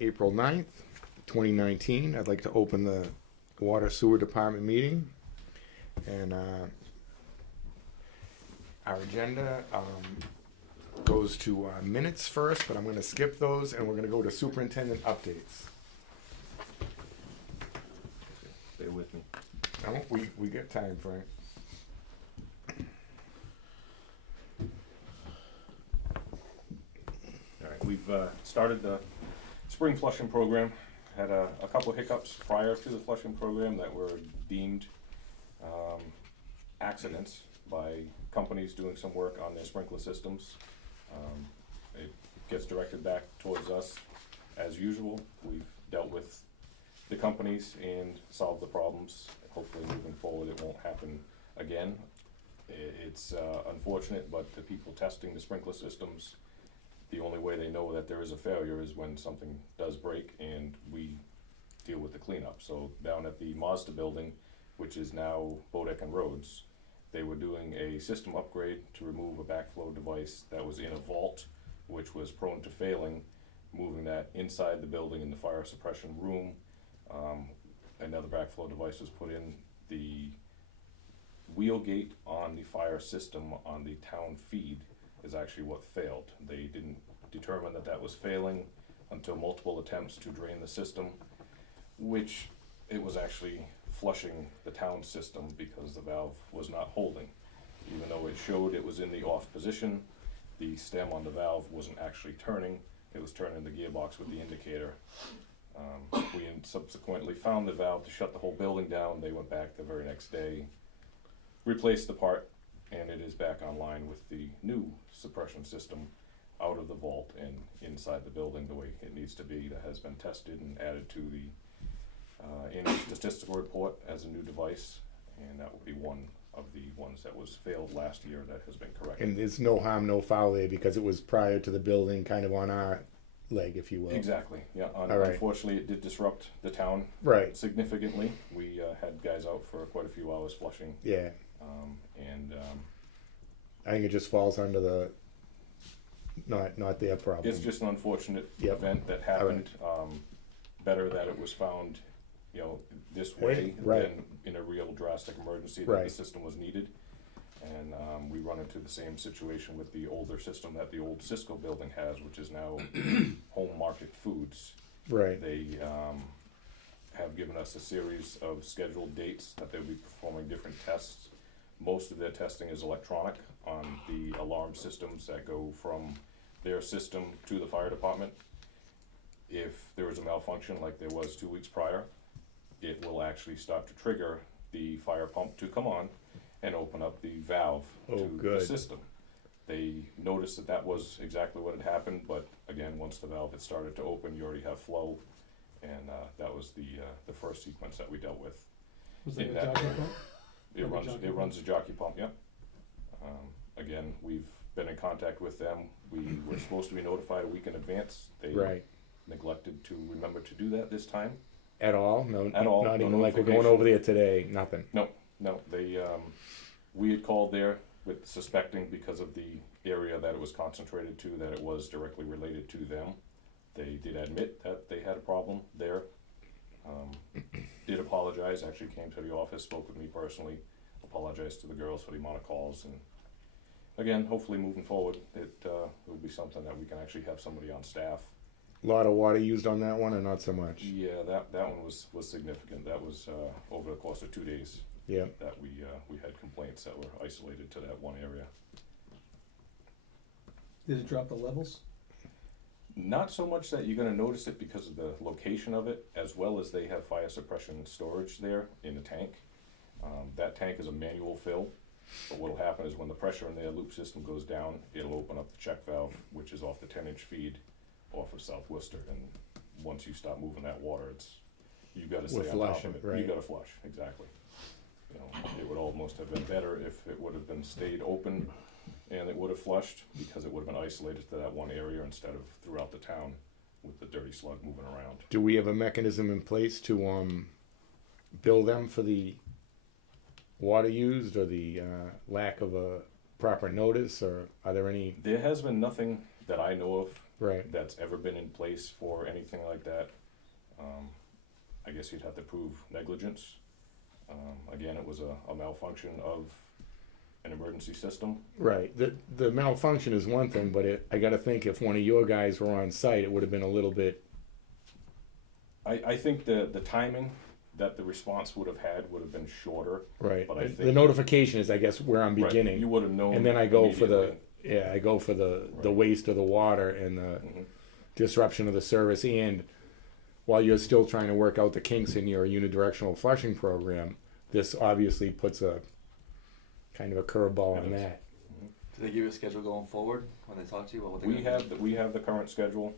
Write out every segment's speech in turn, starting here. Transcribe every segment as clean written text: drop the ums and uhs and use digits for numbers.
April 9th, 2019. I'd like to open the Water Sewer Department meeting. And our agenda goes to minutes first, but I'm going to skip those and we're going to go to superintendent updates. Stay with me. No, we get time, Frank. All right, we've started the spring flushing program. Had a couple hiccups prior to the flushing program that were deemed accidents by companies doing some work on their sprinkler systems. It gets directed back towards us as usual. We've dealt with the companies and solved the problems. Hopefully moving forward it won't happen again. It's unfortunate, but the people testing the sprinkler systems, the only way they know that there is a failure is when something does break and we deal with the cleanup. So down at the Mazda building, which is now Bodek and Rhodes, they were doing a system upgrade to remove a backflow device that was in a vault, which was prone to failing, moving that inside the building in the fire suppression room. Another backflow device was put in. The wheel gate on the fire system on the town feed is actually what failed. They didn't determine that that was failing until multiple attempts to drain the system, which it was actually flushing the town system because the valve was not holding. Even though it showed it was in the off position, the stem on the valve wasn't actually turning. It was turning the gearbox with the indicator. We subsequently found the valve to shut the whole building down. They went back the very next day, replaced the part, and it is back online with the new suppression system out of the vault and inside the building the way it needs to be. That has been tested and added to the annual statistical report as a new device, and that will be one of the ones that was failed last year that has been corrected. And there's no harm, no foul there because it was prior to the building, kind of on our leg, if you will. Exactly, yeah. All right. Unfortunately, it did disrupt the town Right. significantly. We had guys out for quite a few hours flushing. Yeah. And I think it just falls under the not their problem. it's just an unfortunate Yep. event that happened. Better that it was found, this way Right. than in a real drastic emergency that Right. the system was needed. And we run into the same situation with the older system that the old Cisco building has, which is now Home Market Foods. Right. They have given us a series of scheduled dates that they'll be performing different tests. Most of their testing is electronic on the alarm systems that go from their system to the fire department. If there is a malfunction like there was 2 weeks prior, it will actually start to trigger the fire pump to come on and open up the valve Oh, to the good. system. They noticed that that was exactly what had happened, but again, once the valve had started to open, you already have flow, and that was the first sequence that we dealt with. Was that In a that- jockey pump? It Like a runs, jockey it pump? runs a jockey pump, yep. Again, we've been in contact with them. We were supposed to be notified a week in advance. They Right. neglected to remember to do that this time. At all? No. At all, Not no even like we're going notification. over there today. Nothing. No, they, we had called there with suspecting because of the area that it was concentrated to, that it was directly related to them. They did admit that they had a problem there. Did apologize, actually came to the office, spoke with me personally, apologized to the girls for the amount of calls, and again, hopefully moving forward, it will be something that we can actually have somebody on staff. A lot of water used on that one, or not so much? Yeah, that one was significant. That was over the course of 2 days Yeah. that we had complaints that were isolated to that one area. Did it drop the levels? Not so much that you're gonna notice it because of the location of it, as well as they have fire suppression storage there in the tank. That tank is a manual fill, but what'll happen is when the pressure in their loop system goes down, it'll open up the check valve, which is off the 10-inch feed off of South Worcester, and once you stop moving that water, you gotta stay We're on top flushing of it, it. right. You gotta flush, exactly. It would almost have been better if it would have been stayed open and it would have flushed, because it would have been isolated to that one area instead of throughout the town with the dirty slug moving around. Do we have a mechanism in place to bill them for the water used or the lack of a proper notice, or are there any? There has been nothing that I know of Right. that's ever been in place for anything like that. I guess you'd have to prove negligence. Again, it was a malfunction of an emergency system. Right. The malfunction is one thing, but I got to think if one of your guys were on site, it would have been a little bit. I think the timing that the response would have had would have been shorter. Right. But I The think- notification is, I guess, where I'm Right, beginning. you would have known. And then I go for the immediately. I go for the Right. waste of the water and the Mhm. disruption of the service. And while you're still trying to work out the kinks in your unidirectional flushing program, this obviously puts a kind of a curveball on Yes. that. Do they give you a schedule going forward when they talk to you about what they're We gonna do? have the current schedule.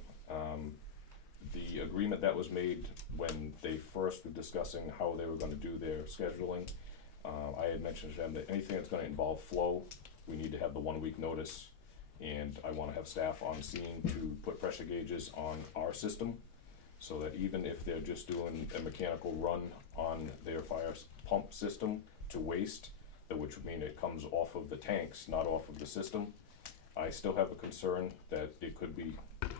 The agreement that was made when they first were discussing how they were gonna do their scheduling, I had mentioned to them that anything that's gonna involve flow, we need to have the 1 week notice. And I wanna have staff on scene to put pressure gauges on our system, so that even if they're just doing a mechanical run on their fire pump system to waste, which would mean it comes off of the tanks, not off of the system, I still have a concern that it could be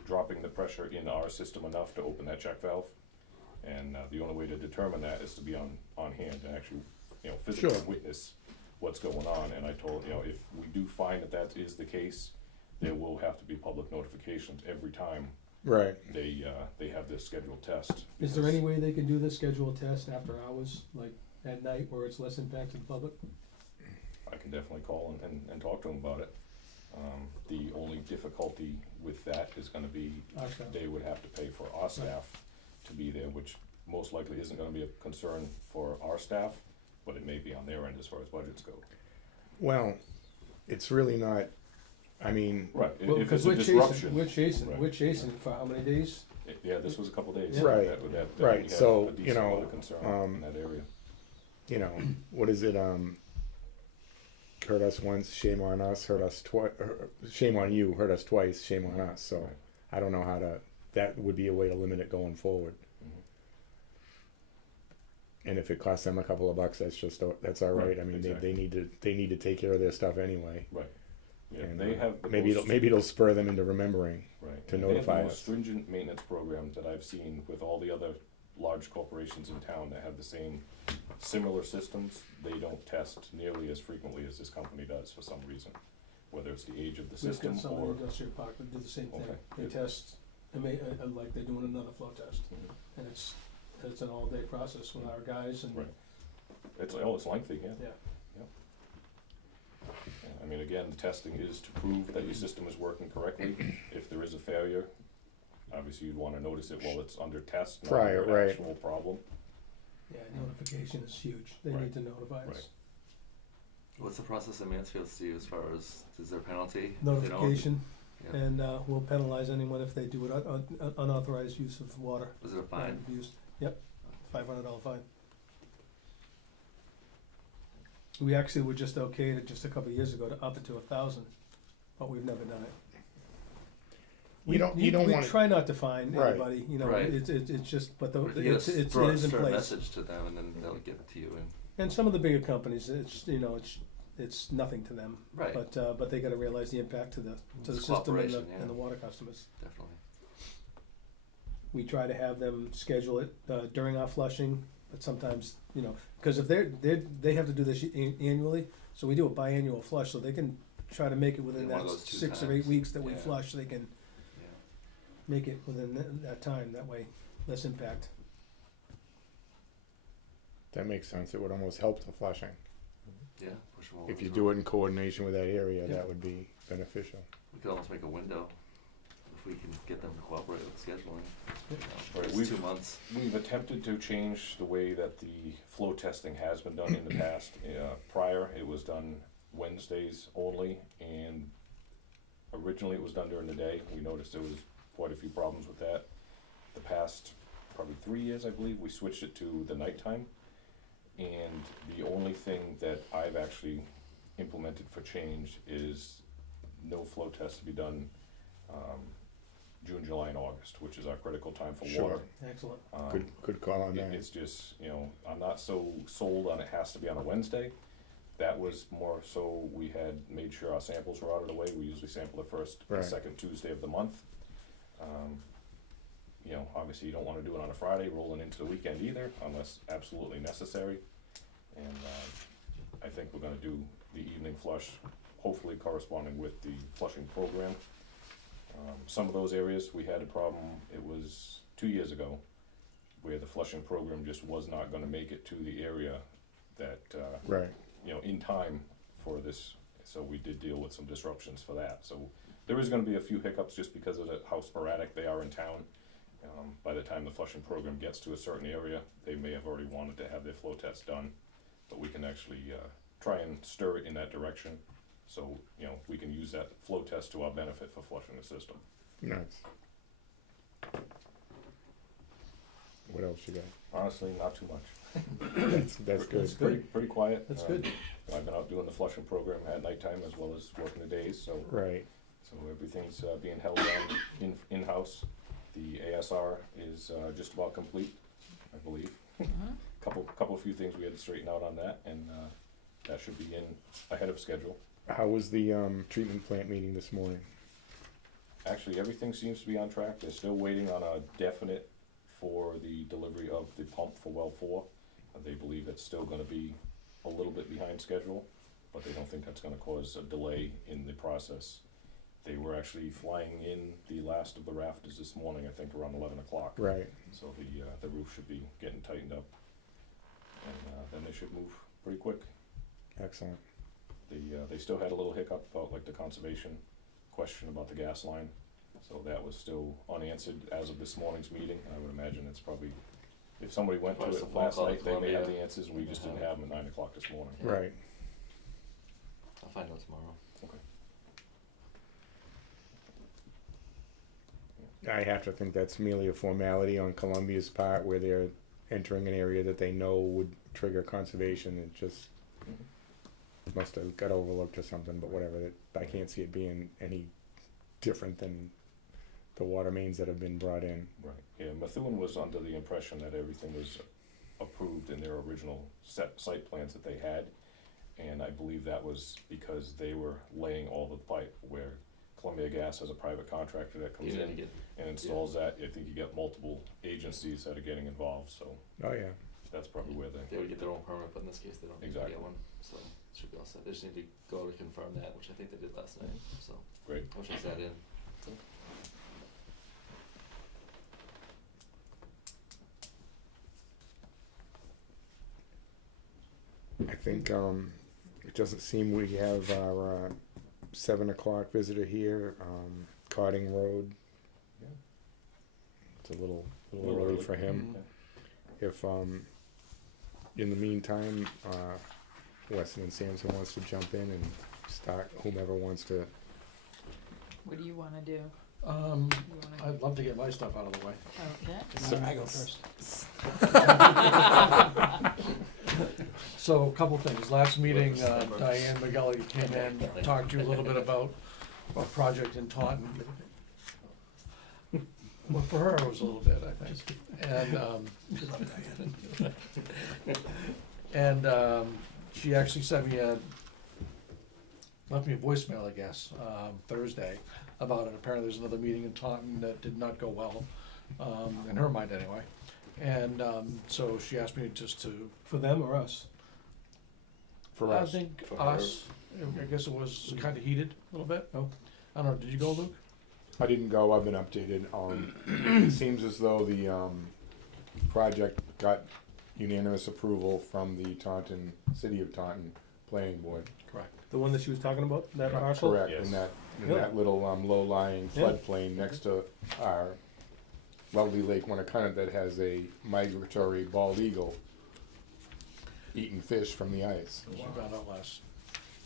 dropping the pressure in our system enough to open that check valve. And the only way to determine that is to be on hand and actually, physically Sure. witness what's going on. And I told, if we do find that is the case, there will have to be public notifications every time Right. they have this scheduled test. Is there any way they can do this scheduled test after hours, like at night where it's less impact to the public? I can definitely call and talk to them about it. The only difficulty with that is gonna be, Our staff. they would have to pay for our staff to be there, which most likely isn't gonna be a concern for our staff, but it may be on their end as far as budgets go. Well, it's really not. I mean, Right, Well, if it's because a we're disruption. we're chasing for how many days? Yeah, this was a couple days. Yeah. Right, That right, we had so, a decent you know, amount of concern in that area. what is it? Hurt us once, shame on us. Hurt us twice. Shame on you. Hurt us twice. Shame on us. So Right. I don't know how to. That would be a way to limit it going forward. Mhm. And if it costs them a couple of bucks, that's all right. Right, I mean, exactly. they need to take care of their stuff anyway. Right, yeah, And, they have the maybe most- it'll spur them into remembering. Right. to And notify they have the us. most stringent maintenance program that I've seen with all the other large corporations in town that have the same similar systems. They don't test nearly as frequently as this company does for some reason, whether it's the age of the We've system got some in the or. industrial park that do the same thing. Okay, They good. test, like they're doing another flow test, Mhm. and it's an all-day process with our guys and. Right. It's lengthy, yeah. Yeah. Yeah, I mean, again, the testing is to prove that your system is working correctly. If there is a failure, obviously you'd wanna notice it while it's under test, not Prior, under right. actual problem. Yeah, notification is huge. They Right. need to notify us. Right. What's the process in Mansfield, Steve, as far as, is there a penalty? if they don't? Notification, Yeah. and we'll penalize anyone if they do it unauthorized use of water. Is it a fine? Abuse. Yep, $500 fine. We actually were just okayed it just a couple of years ago to up it to 1,000, but we've never done it. You don't We want try not to fine Right. anybody, Right. it's just, but Or if you it is throw in a place. message to them and then they'll give it to you and, And some of the bigger companies, it's nothing to them, right, but they gotta realize the impact to the It's system and cooperation, yeah. and the water customers. definitely. We try to have them schedule it during our flushing, but sometimes, because if they have to do this annually, so we do a biannual flush, so they can try to make it within In one that of those 2 6 or 8 times. weeks that we Yeah. flush, they can Yeah. make it within that time, that way, less impact. that makes sense. It would almost help the flushing Yeah, push them over. if you do it in coordination with that area. Yeah. That would be beneficial. We could almost make a window if we can get them to cooperate with scheduling. Right, It's we've- 2 months. We've attempted to change the way that the flow testing has been done in the past. Prior, it was done Wednesdays only, and originally it was done during the day. We noticed there was quite a few problems with that. The past probably 3 years, I believe, we switched it to the nighttime. And the only thing that I've actually implemented for change is no flow tests to be done June, July, and August, which is our critical time for Sure. water. Excellent. Good call on that. It's just, I'm not so sold on it has to be on a Wednesday. That was more so we had made sure our samples were out of the way. We usually sample the first and Right. second Tuesday of the month. You know, obviously you don't wanna do it on a Friday rolling into the weekend either, unless absolutely necessary. And, I think we're gonna do the evening flush, hopefully corresponding with the flushing program. Some of those areas, we had a problem, it was 2 years ago, where the flushing program just was not gonna make it to the area that, Right. you know, in time for this, so we did deal with some disruptions for that. So there is gonna be a few hiccups just because of how sporadic they are in town. By the time the flushing program gets to a certain area, they may have already wanted to have their flow test done, but we can actually, try and stir it in that direction. So, you know, we can use that flow test to our benefit for flushing the system. Nice. What else you got? Honestly, not too much. That's good. That's Pretty, good. pretty quiet. That's good. I've been out doing the flushing program at nighttime as well as working the days, so. Right. So everything's being held down in-house. The ASR is just about complete, I believe. Couple few things we had to straighten out on that, and that should be in ahead of schedule. How was the treatment plant meeting this morning? Actually, everything seems to be on track. They're still waiting on a definite for the delivery of the pump for well 4. They believe it's still gonna be a little bit behind schedule, but they don't think that's gonna cause a delay in the process. They were actually flying in the last of the rafters this morning, I think around 11 o'clock. Right. So the roof should be getting tightened up, and then they should move pretty quick. Excellent. They still had a little hiccup about like the conservation question about the gas line, so that was still unanswered as of this morning's meeting. I would imagine it's probably, if somebody went to Well, it's a it phone last call to night, they may have Columbia. the answers, we just didn't have them at 9 o'clock this morning. Yeah. Right. I'll find out tomorrow. I have to think that's merely a formality on Columbia's part where they're entering an area that they know would trigger conservation. It just Mhm. must have got overlooked or something, but whatever. I can't see it being any different than the water mains that have been brought in. Right, yeah, Methuen was under the impression that everything was approved in their original site plans that they had, and I believe that was because they were laying all the pipe, where Columbia Gas has a private contractor that comes You're in gonna get, and installs that. I think you get multiple agencies that are getting involved, so Oh, yeah. that's probably where they would get their own permit, but in this case, they don't need to Exactly. get one, so it should be all set. They just need to go to confirm that, which I think they did last night, so, great. which is that in. So, I think it doesn't seem we have our 7 o'clock visitor here, Cotting Road. Yeah. It's a little early for him. If in the meantime, Weston and Sampson wants to jump in and start, whomever wants to. What do you wanna do? You I'd love to get my stuff out of the way. wanna, I go first. So a couple things. Last meeting, Diane McGully came in, talked to you a little bit about a project in Taunton. Well, for her, it was a little bit, I think. And she actually sent me left me a voicemail, I guess, Thursday about it. Apparently there's another meeting in Taunton that did not go well, in her mind anyway. And so she asked me just to. For them or us? For I us. think For her. us, I guess it was kinda heated a little bit. Oh. I don't know, did you go, Luke? I didn't go, I've been updated. It seems as though the project got unanimous approval from the City of Taunton Planning Board. Correct. The one that she was talking about, that parcel? Correct, Yes. in that Really? little low-lying Yeah. floodplain next to our lovely Lake Winnicott that has a migratory bald eagle eating fish from the ice. She found out last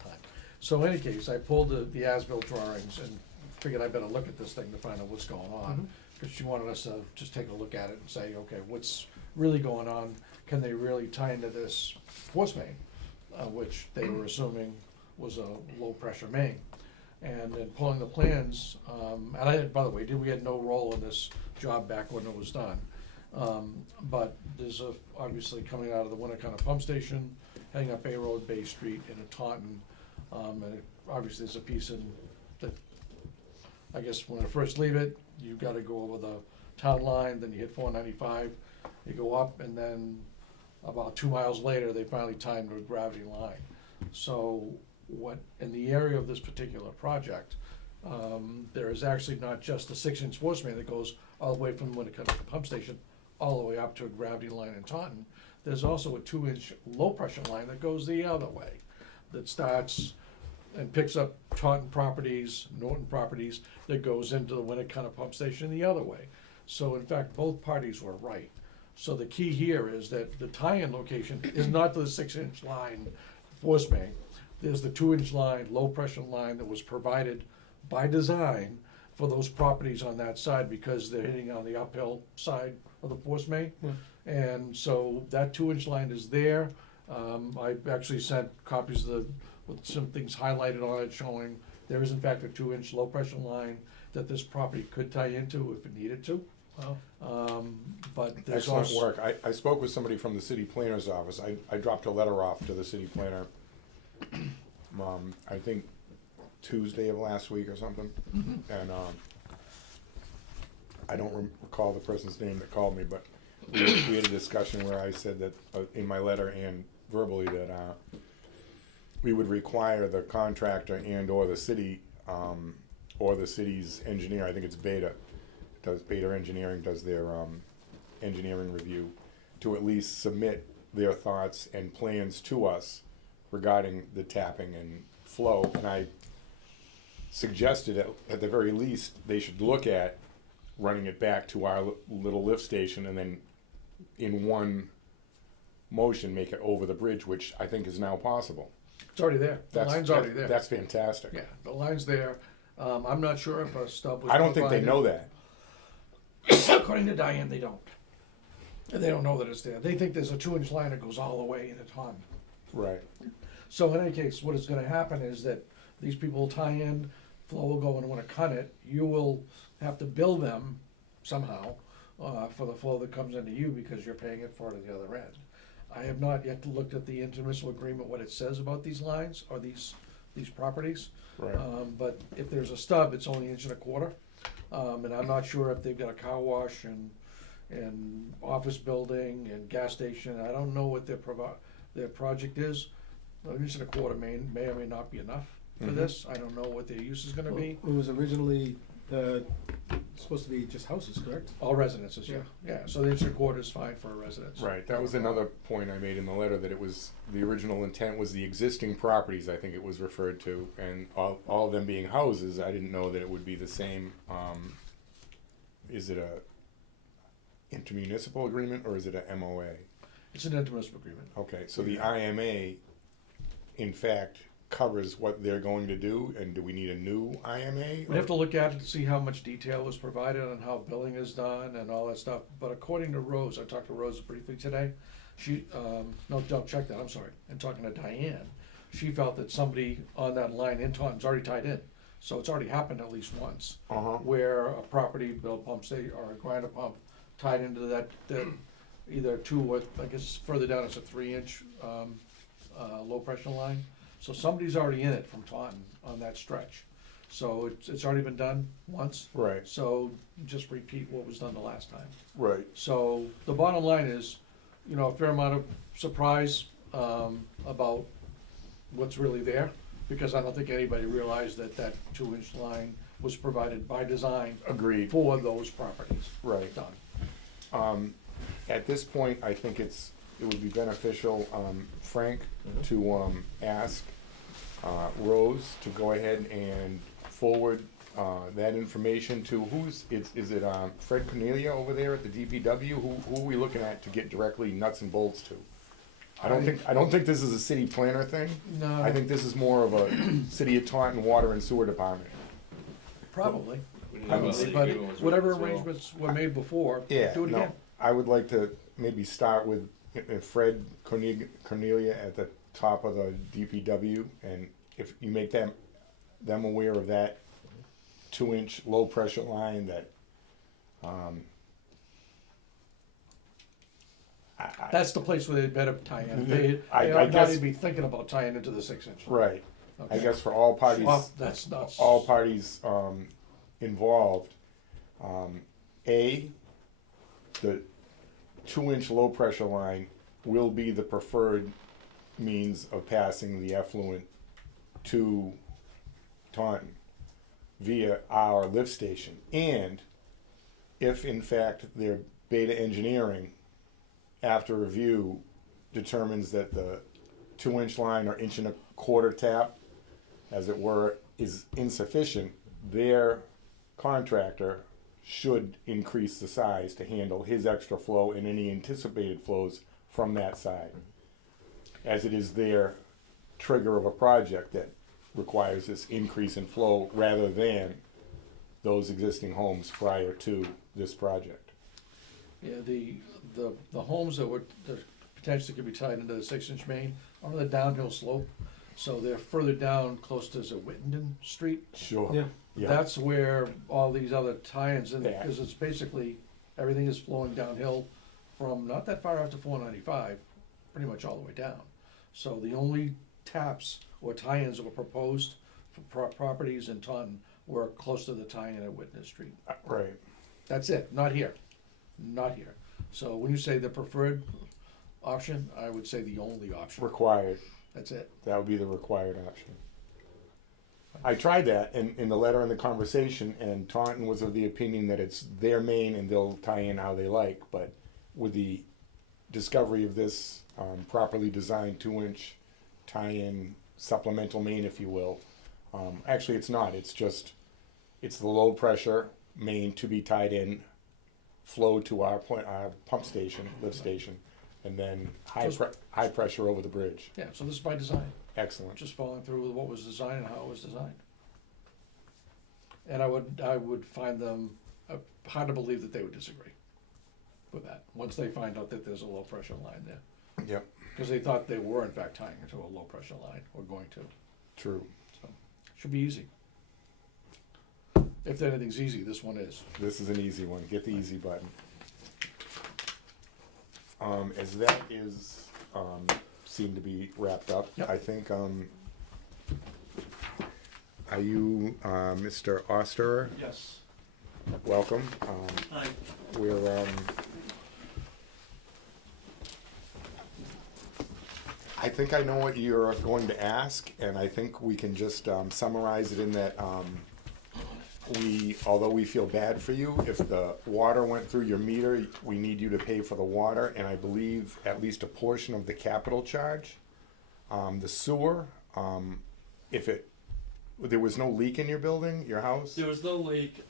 time. So in any case, I pulled the as-built drawings and figured I better look at this thing to find out what's going on. Cause she wanted us to just take a look at it and say, okay, what's really going on? Can they really tie into this force main? Which they were assuming was a low-pressure main. And then pulling the plans, and by the way, we had no role in this job back when it was done. But there's obviously coming out of the Winnicott pump station, heading up A Road, Bay Street, into Taunton. And obviously there's a piece in, that, I guess when I first leave it, you gotta go over the town line, then you hit 495, you go up, and then about 2 miles later, they finally tie into a gravity line. So what, in the area of this particular project, there is actually not just a 6-inch force main that goes all the way from when it comes to the pump station, all the way up to a gravity line in Taunton. There's also a 2-inch low pressure line that goes the other way, that starts and picks up Taunton properties, Norton properties, that goes into the Winnicott pump station the other way. So in fact, both parties were right. So the key here is that the tie-in location is not the 6-inch line force main. There's the 2-inch line, low pressure line that was provided by design for those properties on that side because they're hitting on the uphill side of the force main. Yeah. And so that 2-inch line is there. I actually sent copies of with some things highlighted on it showing there is in fact a 2-inch low pressure line that this property could tie into if it needed to. Wow. But there's Excellent also. work. I spoke with somebody from the city planner's office. I dropped a letter off to the city planner, I think Tuesday of last week or something. And I don't recall the person's name that called me, but we had a discussion where I said that in my letter and verbally that we would require the contractor and or the city or the city's engineer, I think it's Beta Engineering does their engineering review, to at least submit their thoughts and plans to us regarding the tapping and flow. And I suggested at the very least they should look at running it back to our little lift station and then in one motion make it over the bridge, which I think is now possible. It's already there. The line's already there. That's fantastic. Yeah, the line's there. I'm not sure if a stub was. I don't think they provided. know that. According to Diane, they don't. They don't know that it's there. They think there's a 2-inch line that goes all the way into Taunton. Right. So in any case, what is gonna happen is that these people will tie in, Flo will go and wanna cut it, you will have to bill them somehow, for the flow that comes into you because you're paying it for it at the other end. I have not yet looked at the intermunicipal agreement, what it says about these lines or these properties. Right. But if there's a stub, it's only 1.25 inches. And I'm not sure if they've got a car wash and office building and gas station. I don't know what their project is. 1.25 inches may or may not be enough for Mhm. this. I don't know what their use is gonna be. It was originally supposed to be just houses, correct? All residences, yeah. Yeah, so the 1.25 inches is fine for a residence. Right, that was another point I made in the letter, that it was, the original intent was the existing properties, I think it was referred to, and all of them being houses. I didn't know that it would be the same, is it a intermunicipal agreement or is it a MOA? It's an intermunicipal agreement. Okay, so the IMA, in fact, covers what they're going to do, and do we need a new IMA? We have to look at it to see how much detail was provided and how billing is done and all that stuff. But according to Rose, I talked to Rose briefly today, she, no, don't check that, I'm sorry. And talking to Diane, she felt that somebody on that line in Taunton's already tied in. So it's already happened at least once, Uh-huh, where a property built pump station or a grinder pump tied into that either two or, I guess further down it's a 3-inch low pressure line. So somebody's already in it from Taunton on that stretch. So it's already been done once. right, So just repeat what was done the last time. right. So the bottom line is, a fair amount of surprise about what's really there, because I don't think anybody realized that 2-inch line was provided by design Agreed, for those properties. right. Done. At this point, I think it would be beneficial, Frank, to ask Rose to go ahead and forward that information to is it Fred Cornelia over there at the DPW? Who are we looking at to get directly nuts and bolts to? I don't think this is a city planner thing. No, I think this is more of a City of Taunton Water and Sewer Department. probably. We need I to would know say- the But agreement was whatever written as well. arrangements were made before, Yeah, do it no, again. I would like to maybe start with Fred Cornelia at the top of the DPW, and if you make them aware of that 2-inch low pressure line that, That's the place where they better tie in. They I ought not guess- even be thinking about tying into the 6-inch. right, I Okay. guess for all parties, Well, that's nuts. all parties involved, A, the 2-inch low pressure line will be the preferred means of passing the effluent to Taunton via our lift station. And if in fact their beta engineering, after review, determines that the 2-inch line or 1.25 tap, as it were, is insufficient, their contractor should increase the size to handle his extra flow and any anticipated flows from that side, as it is their trigger of a project that requires this increase in flow rather than those existing homes prior to this project. Yeah, the homes that potentially could be tied into the 6-inch main are on the downhill slope, so they're further down close to Whittenden Street. Sure. Yeah. Yeah. That's where all these other tie-ins, Yeah. because it's basically, everything is flowing downhill from not that far out to 495, pretty much all the way down. So the only taps or tie-ins that were proposed for properties in Taunton were close to the tie-in at Whittenden Street. Right. That's it, not here, not here. So when you say the preferred option, I would say the only option, Required. that's it. That would be the required option. I tried that in the letter and the conversation, and Taunton was of the opinion that it's their main and they'll tie in how they like. But with the discovery of this properly designed 2-inch tie-in supplemental main, if you will, actually it's not. It's the low pressure main to be tied in, flow to our pump station, lift station, and then high pressure over the bridge. Yeah, so this is by design. Excellent. Just following through with what was designed and how it was designed. And I would find them hard to believe that they would disagree with that, once they find out that there's a low pressure line there. Yep. Because they thought they were in fact tying into a low pressure line, or going to, True. so, should be easy. If anything's easy, this one is. This is an easy one. Get the easy button. As that is seem to be wrapped up, Yep. I think. Are you Mr. Osterer? Yes. Welcome. Hi. We're I think I know what you're going to ask, and I think we can just summarize it in that although we feel bad for you, if the water went through your meter, we need you to pay for the water, and I believe at least a portion of the capital charge. The sewer, if there was no leak in your building, your house? There was no leak.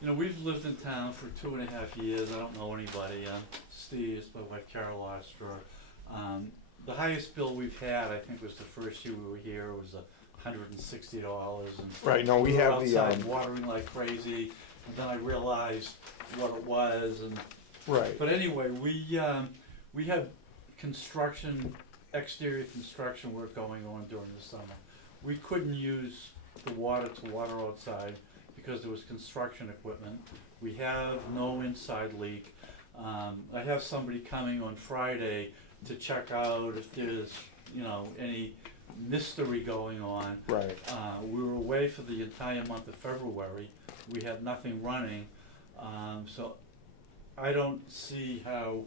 We've lived in town for 2.5 years. I don't know anybody. Steve, my wife Carol Oster. The highest bill we've had, I think, was the first year we were here. It was $160. And Right, no, we have the, outside watering like crazy. And then I realized what it was. And Right, but anyway, we had exterior construction work going on during the summer. We couldn't use the water to water outside because there was construction equipment. We have no inside leak. I have somebody coming on Friday to check out if there's, any mystery going on. right, We were away for the entire month of February. We had nothing running. So I don't see how,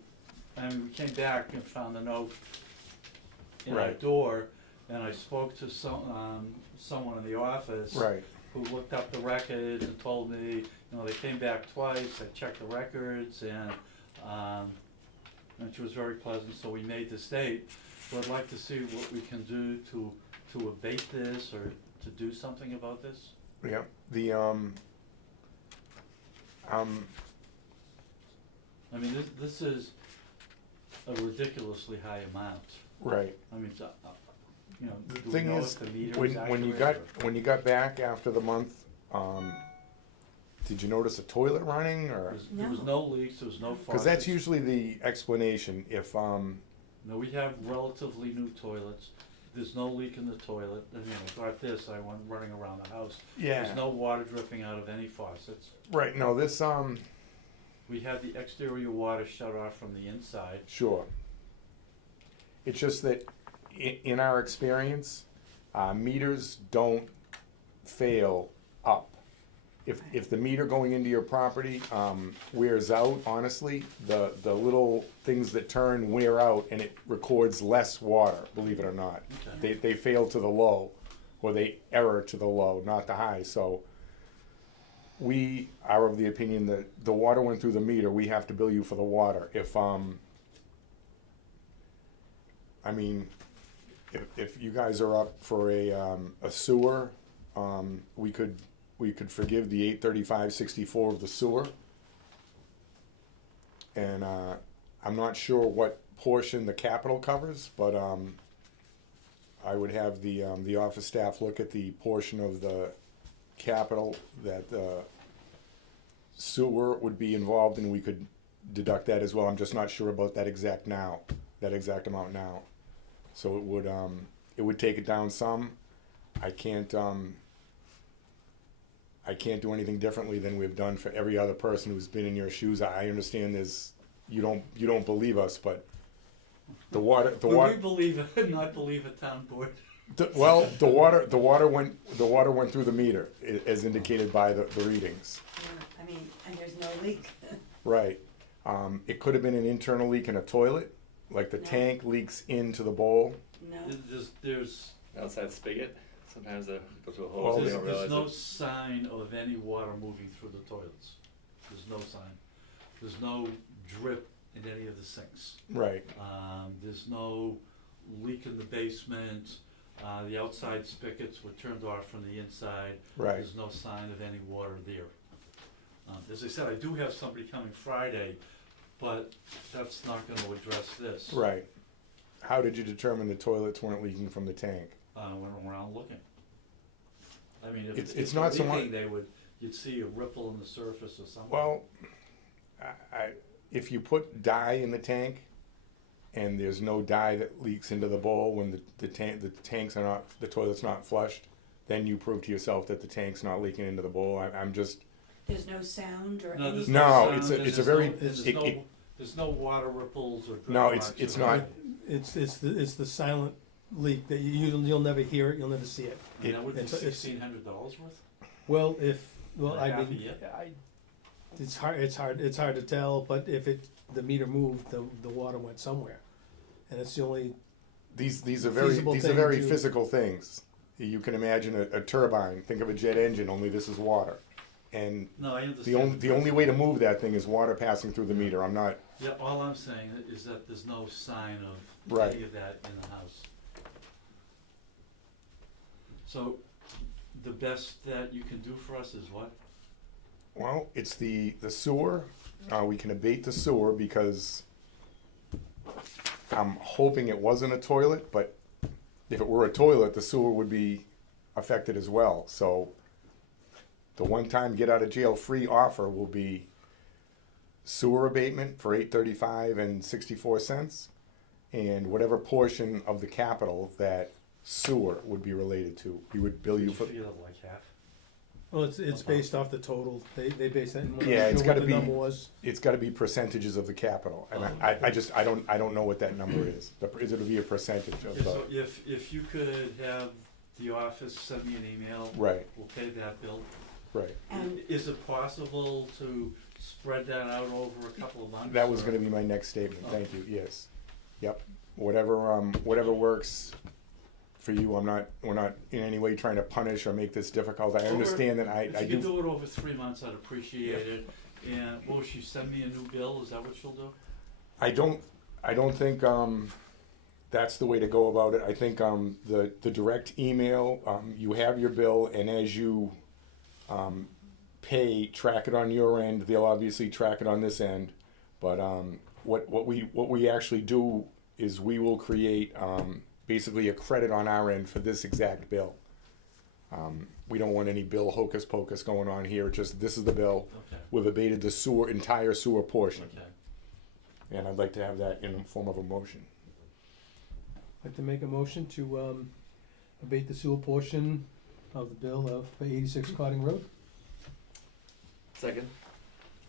we came back and found a note in our Right. door, and I spoke to someone in the office right, who looked up the records and told me, they came back twice. I checked the records, and she was very pleasant. So we made this date. So I'd like to see what we can do to abate this or to do something about this. yeah, the, This is a ridiculously high amount. right. Do The we thing know is, if the meter when is you accurate when you got back after the month, did you notice a toilet running, or? There was no leaks, there was no faucets. Because that's usually the explanation, if, No, we have relatively new toilets. There's no leak in the toilet. I got this, I went running around the house. yeah, There's no water dripping out of any faucets. right, no, this, We had the exterior water shut off from the inside. sure. It's just that in our experience, meters don't fail up. if the meter going into your property, wears out, honestly, the little things that turn wear out and it records less water, believe it or not. Okay. They fail to the low, or they error to the low, not the high, so we are of the opinion that the water went through the meter, we have to bill you for the water. If you guys are up for a sewer, we could forgive the $835.64 of the sewer. And I'm not sure what portion the capital covers, but I would have the office staff look at the portion of the capital that the sewer would be involved in. We could deduct that as well. I'm just not sure about that exact amount now. So it would take it down some. I can't do anything differently than we've done for every other person who's been in your shoes. I understand you don't believe us, but the water. Would we believe it, not believe a town board? The water went through the meter, as indicated by the readings. Yeah, I mean, and there's no leak. Right. It could have been an internal leak in a toilet, like the No. tank leaks into the bowl. No. There's Outside spigot, sometimes they go to a hole, Well, so they There's, don't there's realize no it. sign of any water moving through the toilets. There's no sign. There's no drip in any of the sinks. Right. There's no leak in the basement. The outside spigots were turned off from the inside. Right. There's no sign of any water there. As I said, I do have somebody coming Friday, but that's not gonna address this. Right. How did you determine the toilets weren't leaking from the tank? Went around looking. I mean, It's if not they're so much- leaking, you'd see a ripple in the surface or something. Well, if you put dye in the tank, and there's no dye that leaks into the bowl when the toilet's not flushed, then you prove to yourself that the tank's not leaking into the bowl. I'm just. There's no sound or No, there's anything. No, sound, it's there's a very- there's no water ripples or drip No, marks it's or not. anything. It's the silent leak that you'll never hear it, you'll never see it. And that would be it's- $1,600 worth? Well, Like half a mean, year? it's hard to tell, but if the meter moved, the water went somewhere. And it's the only, These are feasible thing very to- physical things. You can imagine a turbine. Think of a jet engine, only this is water. And No, I understand. the only way to move that thing is water passing through the meter. I'm not. Yeah, all I'm saying is that there's no sign of Right. any of that in the house. So, the best that you can do for us is what? Well, it's the sewer. We can abate the sewer because I'm hoping it wasn't a toilet, but if it were a toilet, the sewer would be affected as well. So the one-time get-out-of-jail-free offer will be sewer abatement for $835.64, and whatever portion of the capital that sewer would be related to. We would bill you Did for. figure that like half? well, it's based off the total, they base that, I'm not Yeah, it's sure what gotta the be- number was. It's got to be percentages of the capital, and I don't know what that number is. It'll be a percentage of Okay, so the. if you could have the office send me an email, Right, we'll pay that bill. right. And Is it possible to spread that out over a couple of months? That was or- going to be my next statement. Oh. Thank you. Yes. Yep. Whatever works for you. We're not in any way trying to punish or make this difficult. I understand that I If you do. could do it over 3 months, I'd appreciate it. And will she send me a new bill? Is that what she'll do? I don't think that's the way to go about it. I think the direct email, you have your bill, and as you pay, track it on your end. They'll obviously track it on this end. But what we actually do is we will create basically a credit on our end for this exact bill. We don't want any bill hocus pocus going on here. Just this is the bill. Okay, We've abated the entire sewer portion, okay. and I'd like to have that in the form of a motion. I'd like to make a motion to abate the sewer portion of the bill of 86 Cotting Road. Second.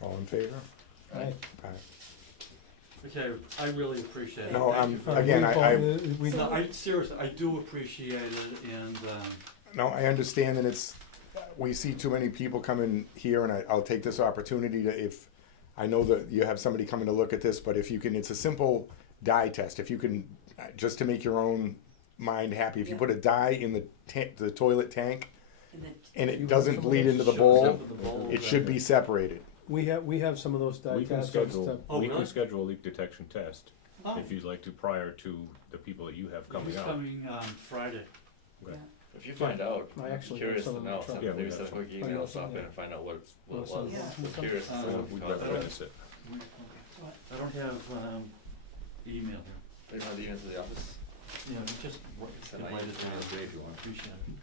All in favor? Aye. Okay, I really appreciate it. No, Thank you for- again, We- No, seriously, I do appreciate it, and, No, I understand that it's, we see too many people coming here, and I'll take this opportunity to, if, I know that you have somebody coming to look at this, but if you can, it's a simple dye test. If you can, just to make your own mind happy, if you Yeah. put a dye in the toilet tank, And then and You it want doesn't some of bleed those? into the Shows bowl, up in the bowl, it should be separated. We have some of those We can tests. schedule, Oh, we can really? schedule a leak detection test Oh, if you'd like to, prior to the people that you have coming Who's out. coming on Friday? Okay. yeah. If you find out, I I'm actually curious have some to of the know. truck. Yeah, we Maybe have send a some. quick Oh, you email or have some, something yeah. and find out what it Oh, was. some. Yeah. I'm curious to see what We'd the rather content witness it. I don't have, email here. Maybe not even to the office. Yeah, just Send my write email it down. today if you want. Appreciate it.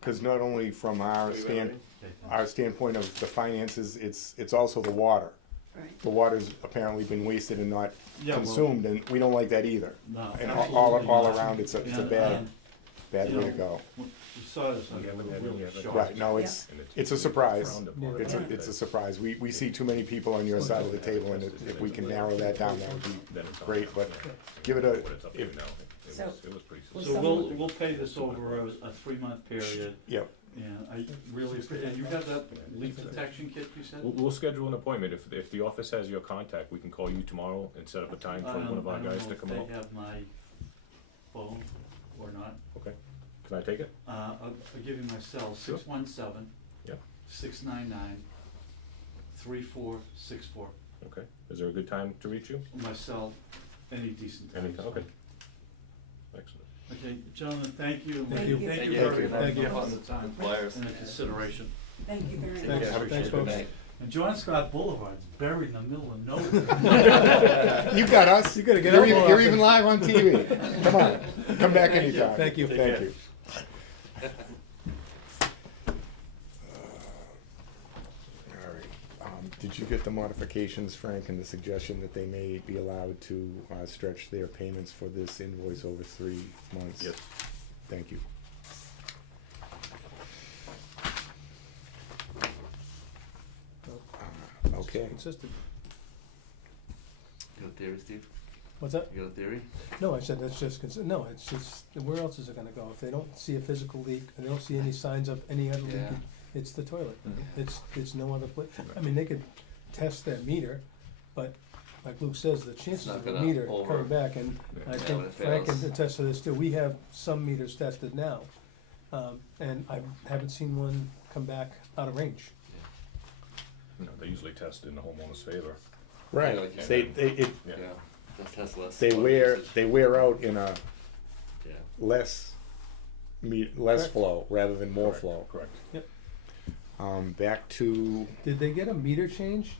Because not only from Are you ready? Okay, thanks. our standpoint of the finances, it's also the water. Right. The water's apparently been wasted and not Yeah, well, consumed, and we don't like that either. No, And absolutely all not. around, it's a And, bad way to you go. You saw this on We the haven't had real any of it. show. Right, no, it's And it's a surprise. frowned upon. Yeah. It's a surprise. We see too many people on your side of the table, and if we can narrow that down, that would be Then it's on great, there. but Yeah. give it a, What it's up to if, now, So- it was pretty. Was So some- we'll pay this over a 3-month period, yep, and I really appreciate, and you have that leak detection kit, you said? We'll schedule an appointment. If the office has your contact, we can call you tomorrow and set up a time for one of our guys to come I out. don't know if they have my phone or not. Okay. Can I take it? I'll give you my cell, Sure. 617 Yep. 699 3464. Okay. Is there a good time to reach you? My cell, any decent time. Anytime? Okay. Excellent. Okay, gentlemen, thank you. Thank you. Thank Thank you you. very much Thank you. for the time Flyers. and the consideration. Thank you very Take much. care. Thanks, Appreciate it. folks. Good night. And John Scott Boulevard's buried in the middle of nowhere. you got us. You gotta get You're out even, more you're often. even live on TV. Come on, come back Thank you. anytime. Thank you. Take Thank care. you. All right. Did you get the modifications, Frank, and the suggestion that they may be allowed to stretch their payments for this invoice over 3 months? Yes. Thank you. Okay. Consistent. You got a theory, Steve? What's that? You got a theory? No, I said that's just, no, it's just, where else is it gonna go? If they don't see a physical leak, and they don't see any signs of any other leak, Yeah. it's the toilet. Mhm. It's no other place. I mean, they could test that meter, but like Luke says, the chances not of the gonna meter over- coming back, and I Yeah, think when it Frank can fails. attest to this too, we have some meters tested now. And I haven't seen one come back out of range. No, they usually test in the homeowner's favor. Right. Yeah, like you They, said. it, Yeah. Yeah. Just test less. they water wear usage. they wear out in a Yeah. less less Correct. flow rather than more Correct, flow. Correct. Back to Did they get a meter change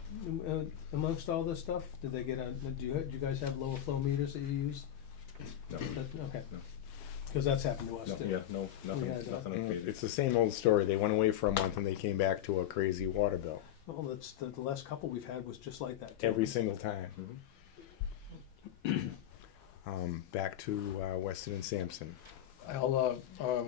amongst all this stuff? Did they get a, do you guys have lower flow meters that you use? No. Okay. No. Cause that's happened to us No, too. yeah, no, nothing, had that. nothing Mm, updated. it's the same old story. They went away for a month and they came back to a crazy water bill Well, that's, the last couple we've had was just like that too. every single time. Mhm. Back to Weston and Sampson. I'll,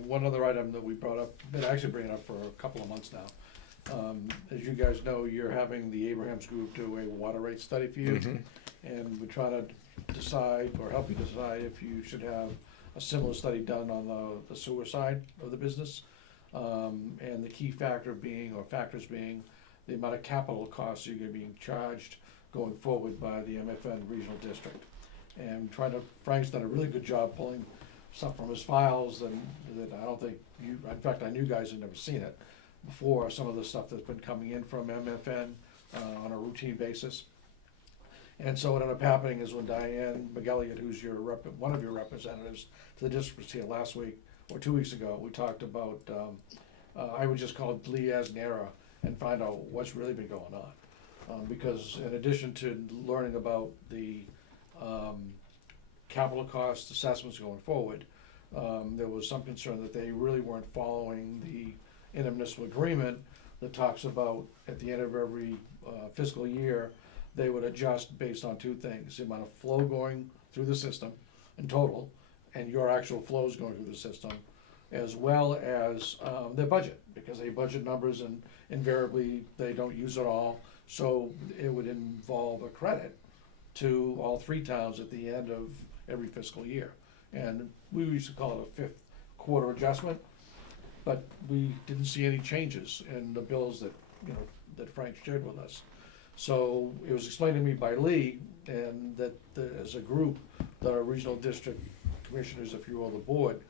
one other item that we brought up, been actually bringing up for a couple of months now. As you guys know, you're having the Abrahams Group do a water rate study for you. Mhm. And we're trying to decide, or help you decide, if you should have a similar study done on the sewer side of the business. And the key factor being, or factors being, the amount of capital costs you're gonna be charged going forward by the MFN Regional District. And Frank's done a really good job pulling stuff from his files and that I don't think you, in fact, I knew you guys had never seen it before, some of the stuff that's been coming in from MFN on a routine basis. And so what ended up happening is when Diane McElliott, who's one of your representatives to the district, was here last week, or 2 weeks ago, we talked about, I would just call it Lee Asnera and find out what's really been going on. Because in addition to learning about the capital cost assessments going forward, there was some concern that they really weren't following the intermunicipal agreement that talks about at the end of every fiscal year, they would adjust based on two things: the amount of flow going through the system in total, and your actual flows going through the system, as well as their budget, because they budget numbers and invariably they don't use it all, so it would involve a credit to all three towns at the end of every fiscal year. And we used to call it a fifth quarter adjustment, but we didn't see any changes in the bills that, that Frank shared with us. So it was explained to me by Lee, and that as a group, the regional district commissioners, if you will, the board,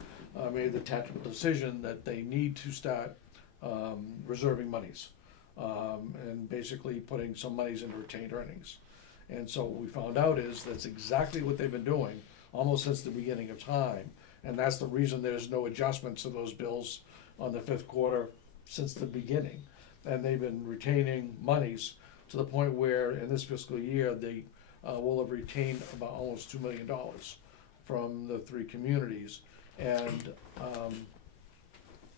made the tactical decision that they need to start reserving monies, and basically putting some monies into retained earnings. And so what we found out is that's exactly what they've been doing almost since the beginning of time. And that's the reason there's no adjustments to those bills on the fifth quarter since the beginning. And they've been retaining monies to the point where in this fiscal year, they will have retained about almost $2 million from the three communities. And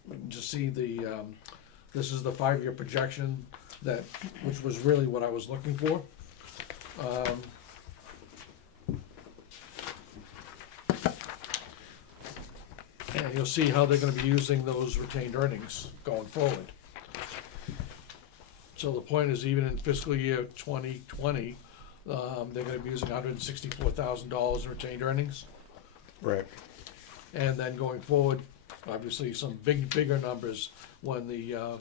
we can just see this is the 5-year projection which was really what I was looking for. And you'll see how they're gonna be using those retained earnings going forward. So the point is, even in fiscal year 2020, they're gonna be using $164,000 in retained earnings. Right. And then going forward, obviously some bigger numbers when the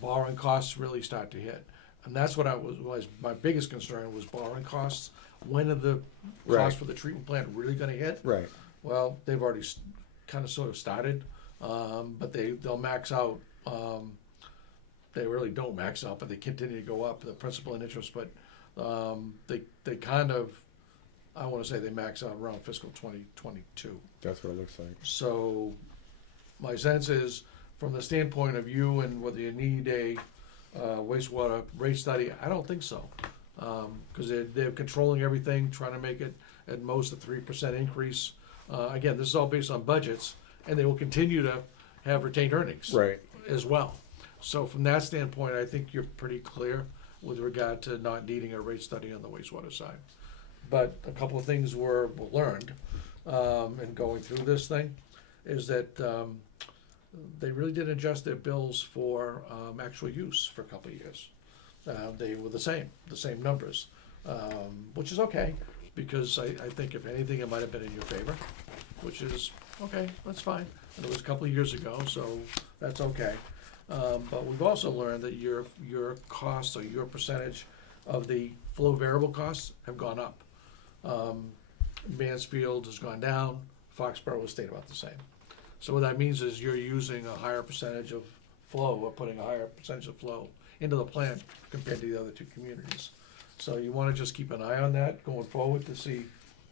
borrowing costs really start to hit. And that's what was my biggest concern was borrowing costs. When are the Right. costs for the treatment plant really gonna hit? Right. Well, they've already kind of sort of started, but they'll max out. They really don't max out, but they continue to go up, the principal and interest, but they kind of, I wanna say they max out around fiscal 2022. That's what it looks like. So My sense is, from the standpoint of you and whether you need a wastewater rate study, I don't think so. Cause they're controlling everything, trying to make it at most a 3% increase. Again, this is all based on budgets, and they will continue to have retained earnings. Right. As well. So from that standpoint, I think you're pretty clear with regard to not needing a rate study on the wastewater side. But a couple of things were learned in going through this thing, is that they really didn't adjust their bills for actual use for a couple of years. They were the same numbers, which is okay, because I think if anything, it might have been in your favor, which is, okay, that's fine. And it was a couple of years ago, so that's okay. But we've also learned that your costs or your percentage of the flow variable costs have gone up. Mansfield has gone down, Foxborough has stayed about the same. So what that means is you're using a higher percentage of flow, or putting a higher percentage of flow into the plant compared to the other two communities. So you wanna just keep an eye on that going forward to see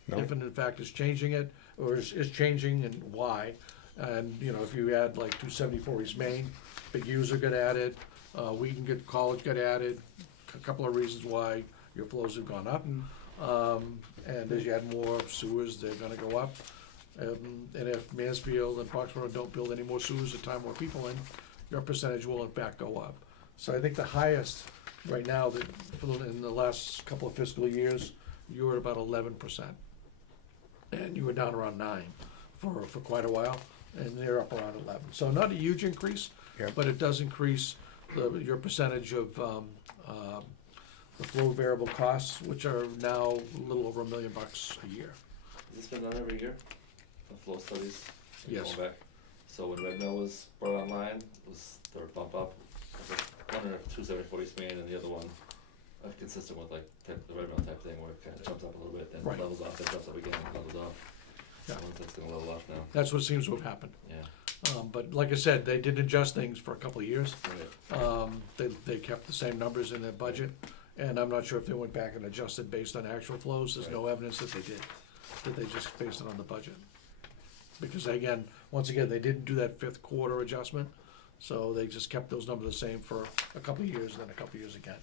if it in fact is changing it, or is changing and why. And, if you add like 274 East Main, big user got added, Wheaton College got added, a couple of reasons why your flows have gone up. And as you add more sewers, they're gonna go up. And if Mansfield and Foxborough don't build any more sewers at time more people in, your percentage will in fact go up. So I think the highest right now, that in the last couple of fiscal years, you were at about 11%. And you were down around 9 for quite a while, and they're up around 11. So not a huge increase, Yeah. but it does increase your percentage of the flow variable costs, which are now a little over $1 million a year. Has this been done every year? The flow studies? Yes. Going back? So when Red Mill was brought online, was there a bump up? I was wondering if 274 East Main and the other one are consistent with like the Red Mill type thing where it kind of jumps up a little bit, then Right. levels off, then jumps up again, levels off. Yeah. I wonder if that's gonna level off now. That's what seems to have happened. Yeah. But like I said, they did adjust things for a couple of years. Right. They kept the same numbers in their budget, and I'm not sure if they went back and adjusted based on actual flows. There's no evidence that they did, that they just based it on the budget. Because once again, they didn't do that fifth quarter adjustment, so they just kept those numbers the same for a couple of years, and then a couple of years again.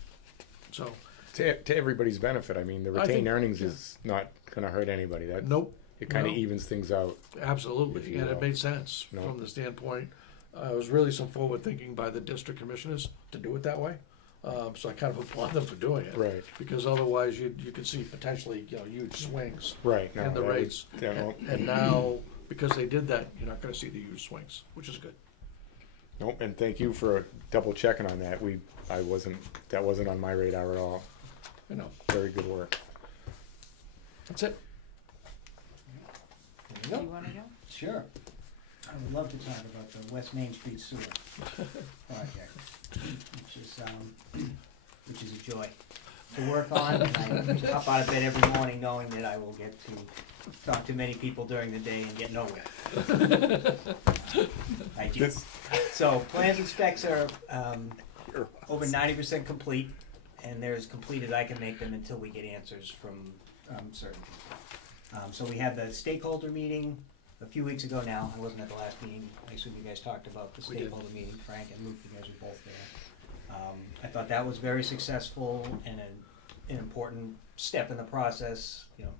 So, to everybody's benefit, I mean, the I think- retained earnings is not gonna hurt anybody. That nope, it kind of no. evens things out. If absolutely, you and it will. made sense No. from the standpoint, it was really some forward thinking by the district commissioners to do it that way. So I kind of applaud them for doing it. Right. Because otherwise you could see potentially, huge swings Right. No, in the that would- rates. yeah, well, And now, because they did that, you're not gonna see the huge swings, which is good. nope. And thank you for double checking on that. That wasn't on my radar at all. Very good work. That's it. Do you wanna go? Sure. I would love to talk about the West Main Street sewer project, which is a joy to work on. I up out of bed every morning knowing that I will get to talk to many people during the day and get nowhere. So plans and specs are over 90% complete, and they're as complete as I can make them until we get answers from certain people. So we had the stakeholder meeting a few weeks ago now. I wasn't at the last meeting. I assume you guys talked about the We did. stakeholder meeting. Frank and Luke, you guys were both there. I thought that was very successful and an important step in the process. You know,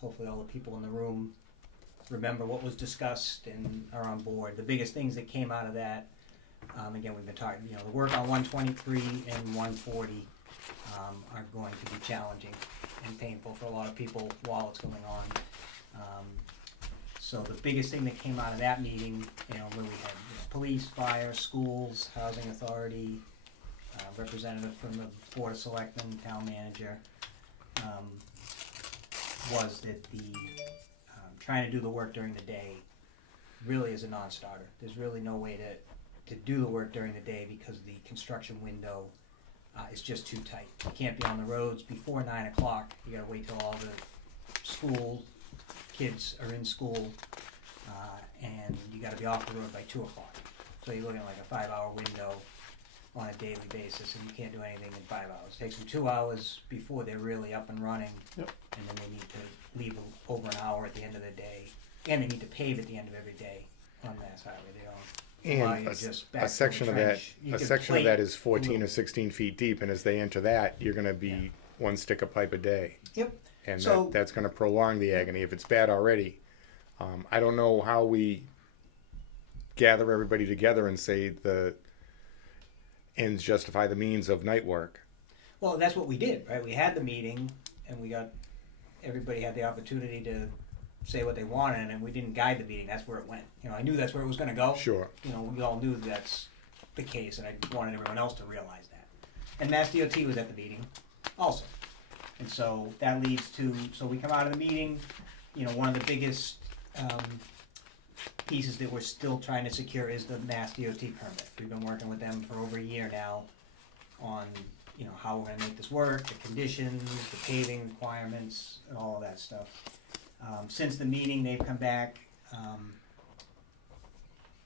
hopefully all the people in the room remember what was discussed and are on board. The biggest things that came out of that, again, we've been talking, you know, the work on 123 and 140 are going to be challenging and painful for a lot of people while it's going on. So the biggest thing that came out of that meeting, you know, where we had police, fire, schools, housing authority, representative from the Board of Selectmen, town manager, was that the trying to do the work during the day really is a non-starter. There's really no way to do the work during the day because the construction window is just too tight. You can't be on the roads before 9 o'clock. You gotta wait till all the school kids are in school, and you gotta be off the road by 2 o'clock. So you're looking at like a 5-hour window on a daily basis, and you can't do anything in 5 hours. It takes them 2 hours before they're really up and running, Yep. and then they need to leave over an hour at the end of the day, and they need to pave at the end of every day on Mass Highway. They don't allow And you a, to just a backfill section the of that, trench. You a can section of plate that is 14 little- or 16 feet deep, and as they enter that, you're gonna be Yeah. one stick of pipe a day. Yep. And So- that's gonna prolong the agony if it's bad already. I don't know how we gather everybody together and say the ends justify the means of night work. Well, that's what we did, right? We had the meeting, and everybody had the opportunity to say what they wanted, and we didn't guide the meeting. That's where it went. You know, I knew that's where it was going to go. Sure. You know, we all knew that's the case, and I wanted everyone else to realize that. And Mass DOT was at the meeting also. And so that leads to, so we come out of the meeting, you know, one of the biggest pieces that we're still trying to secure is the Mass DOT permit. We've been working with them for over a year now on, you know, how we're gonna make this work, the conditions, the paving requirements, and all of that stuff. Since the meeting, they've come back,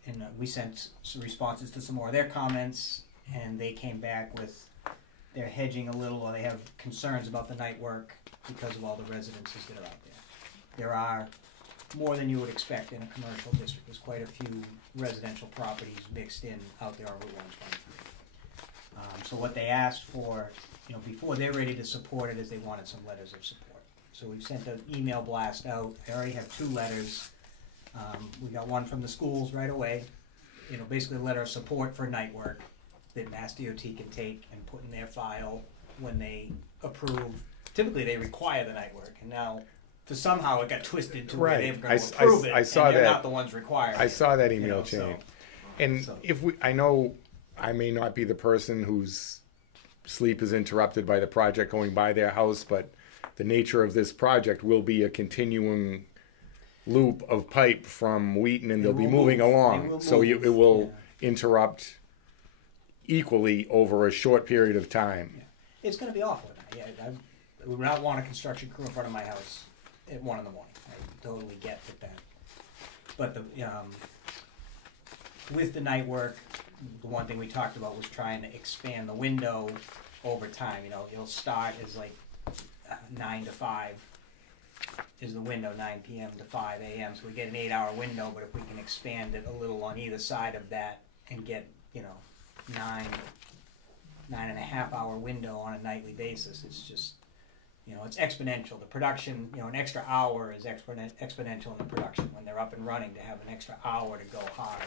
and we sent some responses to some more of their comments, and they came back with, they're hedging a little, or they have concerns about the night work because of all the residences that are out there. There are more than you would expect in a commercial district. There's quite a few residential properties mixed in out there on Route 123. So what they asked for, you know, before they're ready to support it, is they wanted some letters of support. So we've sent an email blast out. I already have 2 letters. We got one from the schools right away. You know, basically a letter of support for night work that Mass DOT can take and put in their file when they approve. Typically, they require the night work, and now, for somehow it got twisted to where Right. they're going to I approve it, saw and they're that. not the ones requiring I it. saw that You email know, chain. so- And so- if I know I may not be the person whose sleep is interrupted by the project going by their house, but the nature of this project will be a continuing loop of pipe from Wheaton, and they'll They be will moving move. They along. will So move. it will interrupt equally over a short period of time. It's going to be awful. Yeah, I would not want a construction crew in front of my house at 1 in the morning. I totally get that. But with the night work, the one thing we talked about was trying to expand the window over time. You know, it'll start as like 9 to 5 is the window, 9 p.m. to 5 a.m. So we get an 8-hour window, but if we can expand it a little on either side of that and get, you know, 9.5-hour window on a nightly basis, it's just, you know, it's exponential. The production, you know, an extra hour is exponential in the production when they're up and running, to have an extra hour to go hard,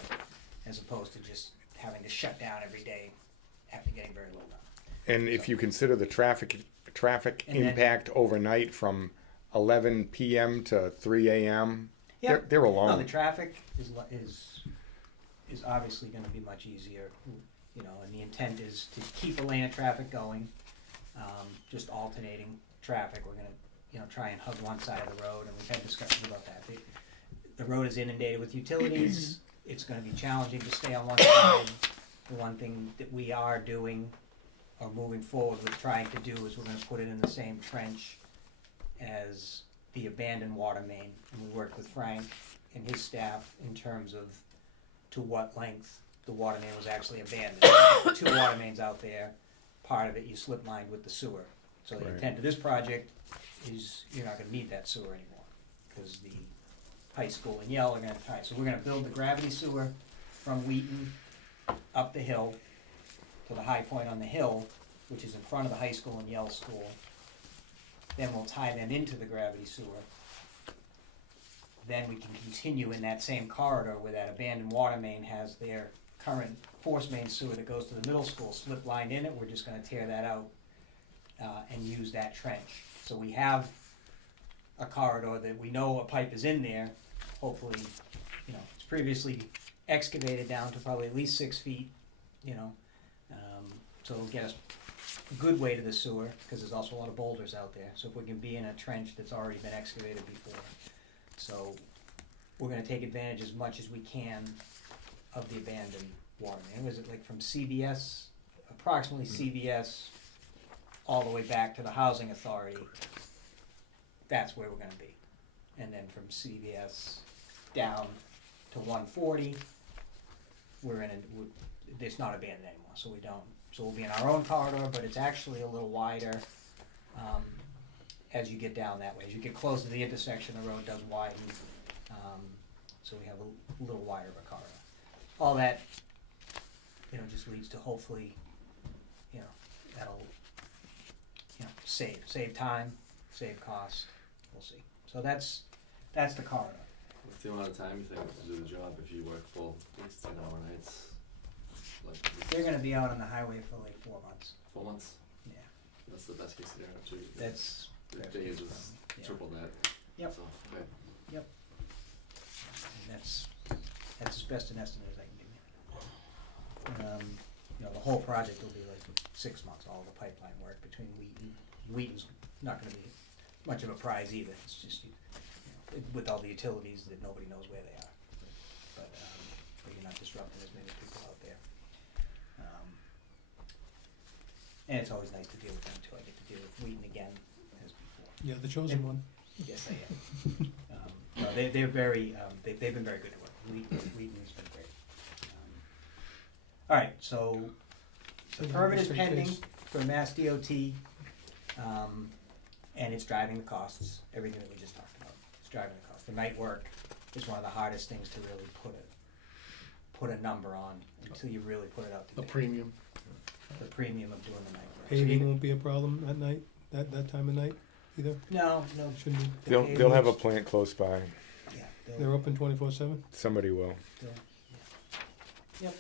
as opposed to just having to shut down every day after getting very little done. And if you consider the traffic And then- impact overnight from 11 p.m. to 3 a.m., Yeah. they're No, alone. the traffic is obviously going to be much easier, you know, and the intent is to keep the lane of traffic going, just alternating traffic. We're going to, try and hug one side of the road, and we've had discussions about that. The road is inundated with utilities, it's gonna be challenging to stay on one side. The one thing that we are doing, or moving forward with trying to do, is we're gonna put it in the same trench as the abandoned water main. And we worked with Frank and his staff in terms of to what length the water main was actually abandoned. The 2 water mains out there, part of it you slip lined with the sewer. So the Right. intent of this project is you're not gonna need that sewer anymore, because the high school and Yale are gonna tie. So we're gonna build the gravity sewer from Wheaton up the hill to the high point on the hill, which is in front of the high school and Yale school. Then we'll tie them into the gravity sewer. Then we can continue in that same corridor where that abandoned water main has their current force main sewer that goes to the middle school, slip lined in it. We're just gonna tear that out and use that trench. So we have a corridor that we know a pipe is in there. Hopefully, it's previously excavated down to probably at least 6 feet, so it'll get us a good way to the sewer, because there's also a lot of boulders out there. So if we can be in a trench that's already been excavated before. So we're gonna take advantage as much as we can of the abandoned water main. Was it like from CVS, approximately CVS, all the way back to the housing authority? That's where we're gonna be. And then from CVS down to 140, it's not abandoned anymore, so we'll be in our own corridor, but it's actually a little wider, as you get down that way. As you get close to the intersection, the road does widen, so we have a little wider of a corridor. All that, just leads to hopefully, that'll, save time, save cost, we'll see. So that's the corridor. With the amount of time you think to do the job, if you work full 10-hour nights, like They're gonna be out on the highway for like 4 months. 4 months, Yeah, that's the best case scenario too. that's. The that's days what's was wrong. Yeah. triple that. Yep. So, okay. And that's as best an estimate as I can give you. The whole project will be like 6 months, all the pipeline work between Wheaton's not gonna be much of a prize either, it's just, with all the utilities that nobody knows where they are. But you're not disrupting as many people out there. And it's always nice to deal with them too, I get to deal with Wheaton again as before. Yeah, the chosen one. Yes, I am. No, they're very, they've been very good to work with. Wheaton's been great. All right, so the permit is pending for Mass DOT, and it's driving the costs, everything that we just talked about. It's driving the costs. The night work is one of the hardest things to really put a number on until you really put it out to The bid. premium. The premium of doing the night work. So Paving you- won't be a problem at night, that time of night either? No, Shouldn't be. the They'll have a pavers- plant close by. Yeah, They're open 24/7? Somebody will. Yep.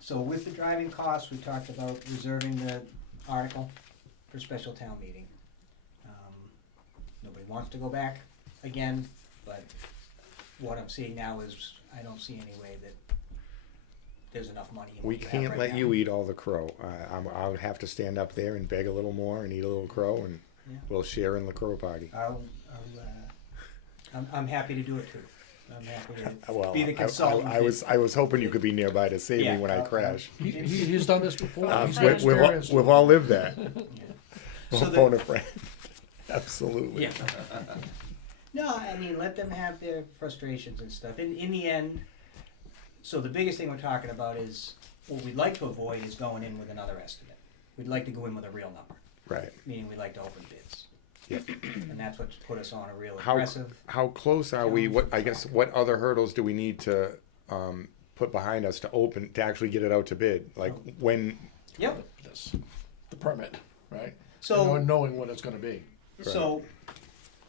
So with the driving costs, we talked about reserving the article for special town meeting. Nobody wants to go back again, but what I'm seeing now is I don't see any way that there's enough money in what We you have can't right let now. you eat all the crow. I would have to stand up there and beg a little more and eat a little crow, and Yeah. we'll share in the crow party. I'm happy to do it too. I'm happy to Well, be the consultant. I was hoping you could be nearby to save Yeah, me when I I'll- crash. He's done this before. He's got We've experience. all lived that. So We'll the- phone a friend. Absolutely. Yeah. No, I mean, let them have their frustrations and stuff. In the end, so the biggest thing we're talking about is, what we'd like to avoid is going in with another estimate. We'd like to go in with a real number, Right. meaning we'd like to open bids. Yep. And that's what's put us on a real How aggressive. how close are we? What other hurdles do we need to put behind us to actually get it out to bid? Like when? Yep, The permit, right? so, Knowing what it's gonna be. so,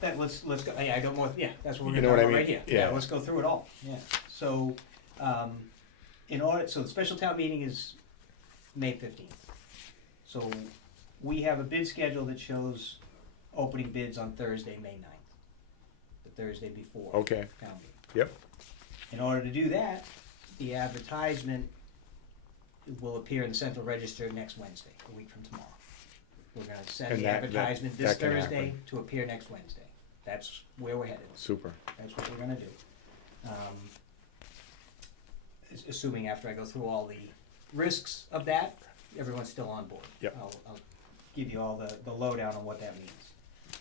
let's go, yeah, I got more, yeah, that's what we're You gonna know talk what I about right mean? here. Yeah. Let's go through it all, yeah. So, so the special town meeting is May 15th. So we have a bid schedule that shows opening bids on Thursday, May 9th, the Thursday before Okay. town meeting. Yep. In order to do that, the advertisement will appear in the Central Register next Wednesday, a week from tomorrow. We're gonna send And the that- advertisement this that can Thursday happen. to appear next Wednesday. That's where we're headed. Super. That's what we're gonna do. Assuming after I go through all the risks of that, everyone's still on board. Yep. I'll give you all the lowdown on what that means.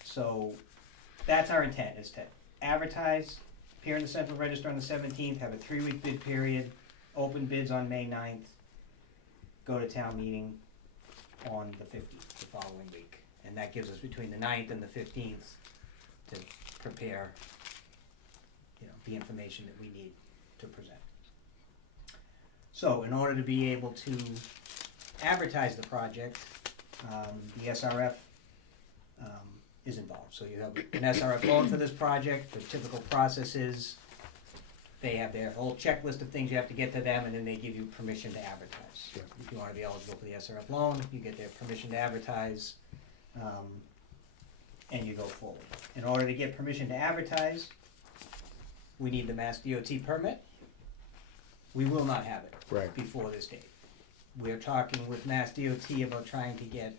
So, that's our intent, is to advertise, appear in the Central Register on the 17th, have a 3-week bid period, open bids on May 9th, go to town meeting on the 15th, the following week. And that gives us between the 9th and the 15th to prepare, the information that we need to present. So, in order to be able to advertise the project, the SRF is involved. So you have an SRF loan for this project. The typical process is they have their whole checklist of things you have to get to them, and then they give you permission to advertise. Yeah. If you want to be eligible for the SRF loan, you get their permission to advertise, and you go forward. In order to get permission to advertise, we need the Mass DOT permit. We will not have it Right. before this date. We're talking with Mass DOT about trying to get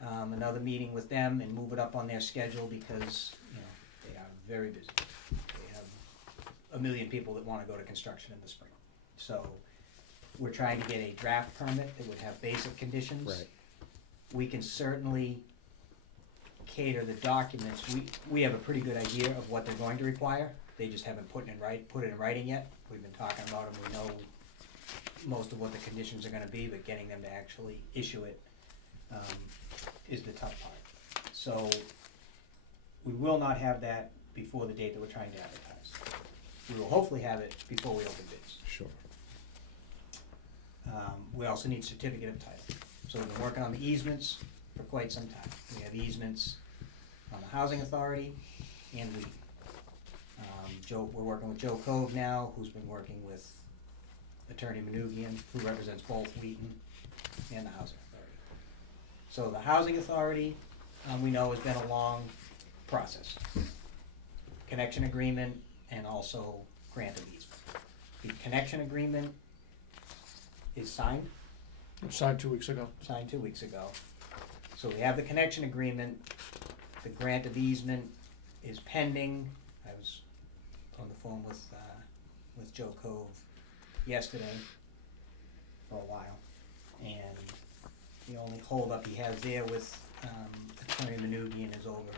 another meeting with them and move it up on their schedule because, they are very busy. They have a million people that wanna go to construction in the spring. So, we're trying to get a draft permit that would have basic conditions. Right. We can certainly cater the documents. We have a pretty good idea of what they're going to require. They just haven't put it in writing yet. We've been talking about them. We know most of what the conditions are gonna be, but getting them to actually issue it is the tough part. So, we will not have that before the date that we're trying to advertise. We will hopefully have it before we open bids. Sure. We also need certificate of title. So we've been working on the easements for quite some time. We have easements on the Housing Authority and we. We're working with Joe Cove now, who's been working with Attorney Manugian, who represents both Wheaton and the Housing Authority. So the Housing Authority, we know has been a long process. Connection agreement and also grant of easement. The connection agreement is signed Signed 2 weeks ago. 2 weeks ago. So we have the connection agreement, the grant of easement is pending. I was on the phone with Joe Cove yesterday for a while. And the only holdup he has there with Attorney Manugian is over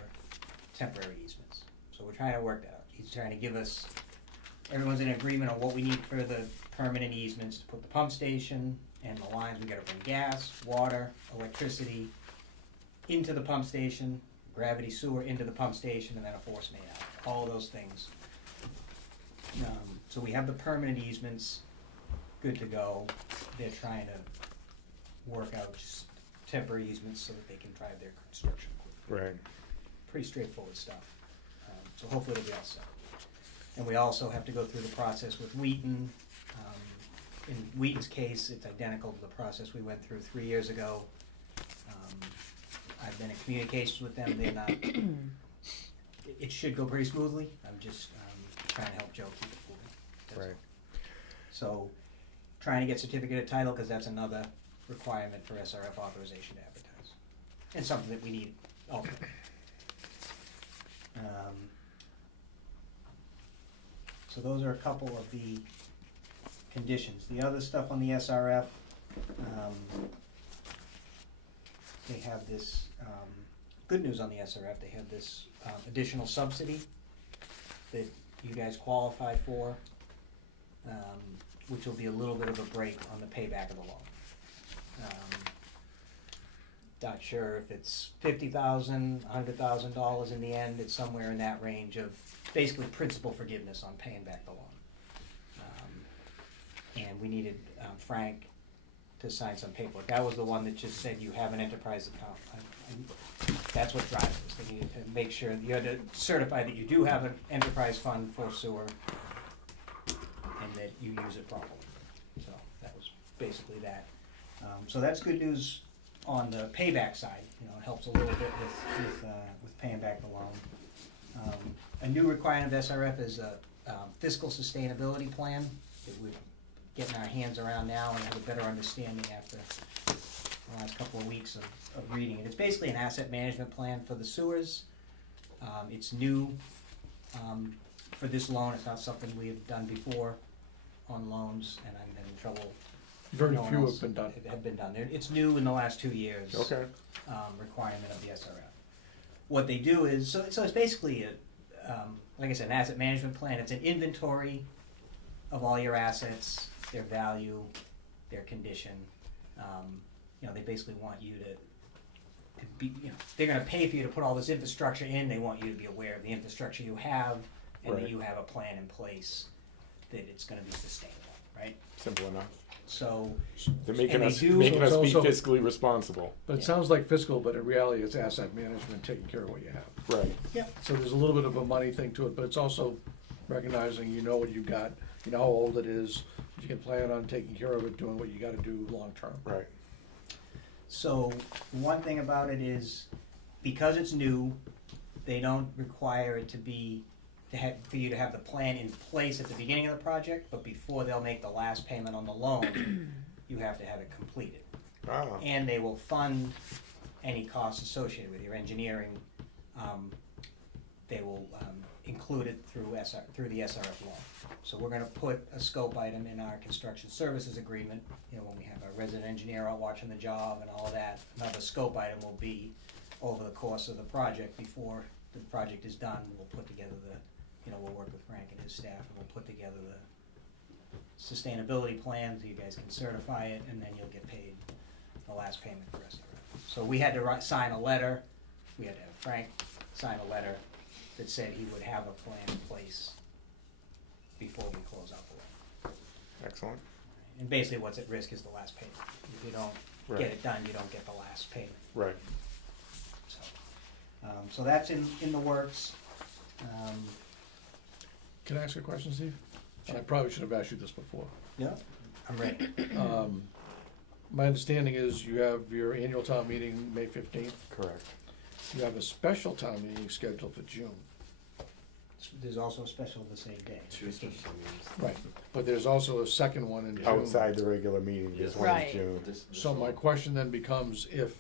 temporary easements. So we're trying to work that out. He's trying to give us, everyone's in agreement on what we need for the permanent easements to put the pump station and the lines. We gotta bring gas, water, electricity into the pump station, gravity sewer into the pump station, and then a force main out. All those things. So we have the permanent easements good to go. They're trying to work out just temporary easements so that they can drive their construction quickly. Right. Pretty straightforward stuff. So hopefully it'll be all set. And we also have to go through the process with Wheaton. In Wheaton's case, it's identical to the process we went through 3 years ago. I've been in communications with them. They're not. It should go pretty smoothly. I'm just trying to help Joe keep it moving. That's Right. all. So, trying to get certificate of title because that's another requirement for SRF authorization to advertise, and something that we need ultimately. So those are a couple of the conditions. The other stuff on the SRF, they have this, good news on the SRF, they have this additional subsidy that you guys qualify for, which will be a little bit of a break on the payback of the loan. Not sure if it's $50,000, $100,000 in the end. It's somewhere in that range of basically principal forgiveness on paying back the loan. And we needed Frank to sign some paperwork. That was the one that just said you have an enterprise account. That's what drives us. They needed to make sure you had to certify that you do have an enterprise fund for sewer and that you use it properly. So that was basically that. So that's good news on the payback side. It helps a little bit with paying back the loan. A new requirement of SRF is a fiscal sustainability plan that we're getting our hands around now and have a better understanding after the last couple of weeks of reading it. It's basically an asset management plan for the sewers. It's new for this loan. It's not something we have done before on loans, and I'm having trouble. Very no one few else have been done. Have been done. It's new in the last 2 years. Okay. Requirement of the SRF. What they do is, so it's basically like I said, an asset management plan. It's an inventory of all your assets, their value, their condition. They basically want you to be, they're gonna pay for you to put all this infrastructure in. They want you to be aware of the infrastructure you have, and Right. that you have a plan in place that it's gonna be sustainable, right? Simple enough. So, They're making And they us do- making us So- be so- fiscally responsible. But it Yeah. sounds like fiscal, but in reality, it's asset management, taking care of what you have. Right. So there's a little bit of a money thing to it, but it's also recognizing you know what you got, you know how old it is, you can plan on taking care of it, doing what you gotta do long-term. Right. So one thing about it is, because it's new, they don't require it to be, for you to have the plan in place at the beginning of the project, but before they'll make the last payment on the loan, you have to have it completed. Ah. And they will fund any costs associated with your engineering. They will include it through the SRF loan. So we're gonna put a scope item in our construction services agreement, when we have our resident engineer out watching the job and all of that. Another scope item will be over the course of the project, before the project is done, we'll put together we'll work with Frank and his staff, and we'll put together the sustainability plan, so you guys can certify it, and then you'll get paid the last payment for SRF. So we had to sign a letter, we had to have Frank sign a letter that said he would have a plan in place before we close out the loan. Excellent. And basically what's at risk is the last payment. If you don't Right. get it done, you don't get the last payment. Right. So that's in the works. Can I ask a question, Steve? And I probably should have asked you this before. Yeah. I'm ready. My understanding is you have your annual town meeting May 15th. Correct. You have a special town meeting scheduled for June. There's also a special the same day. Two 15th. special meetings. Right. But there's also a second one in June. Outside the regular meeting, there's one in Right. June. So my question then becomes, if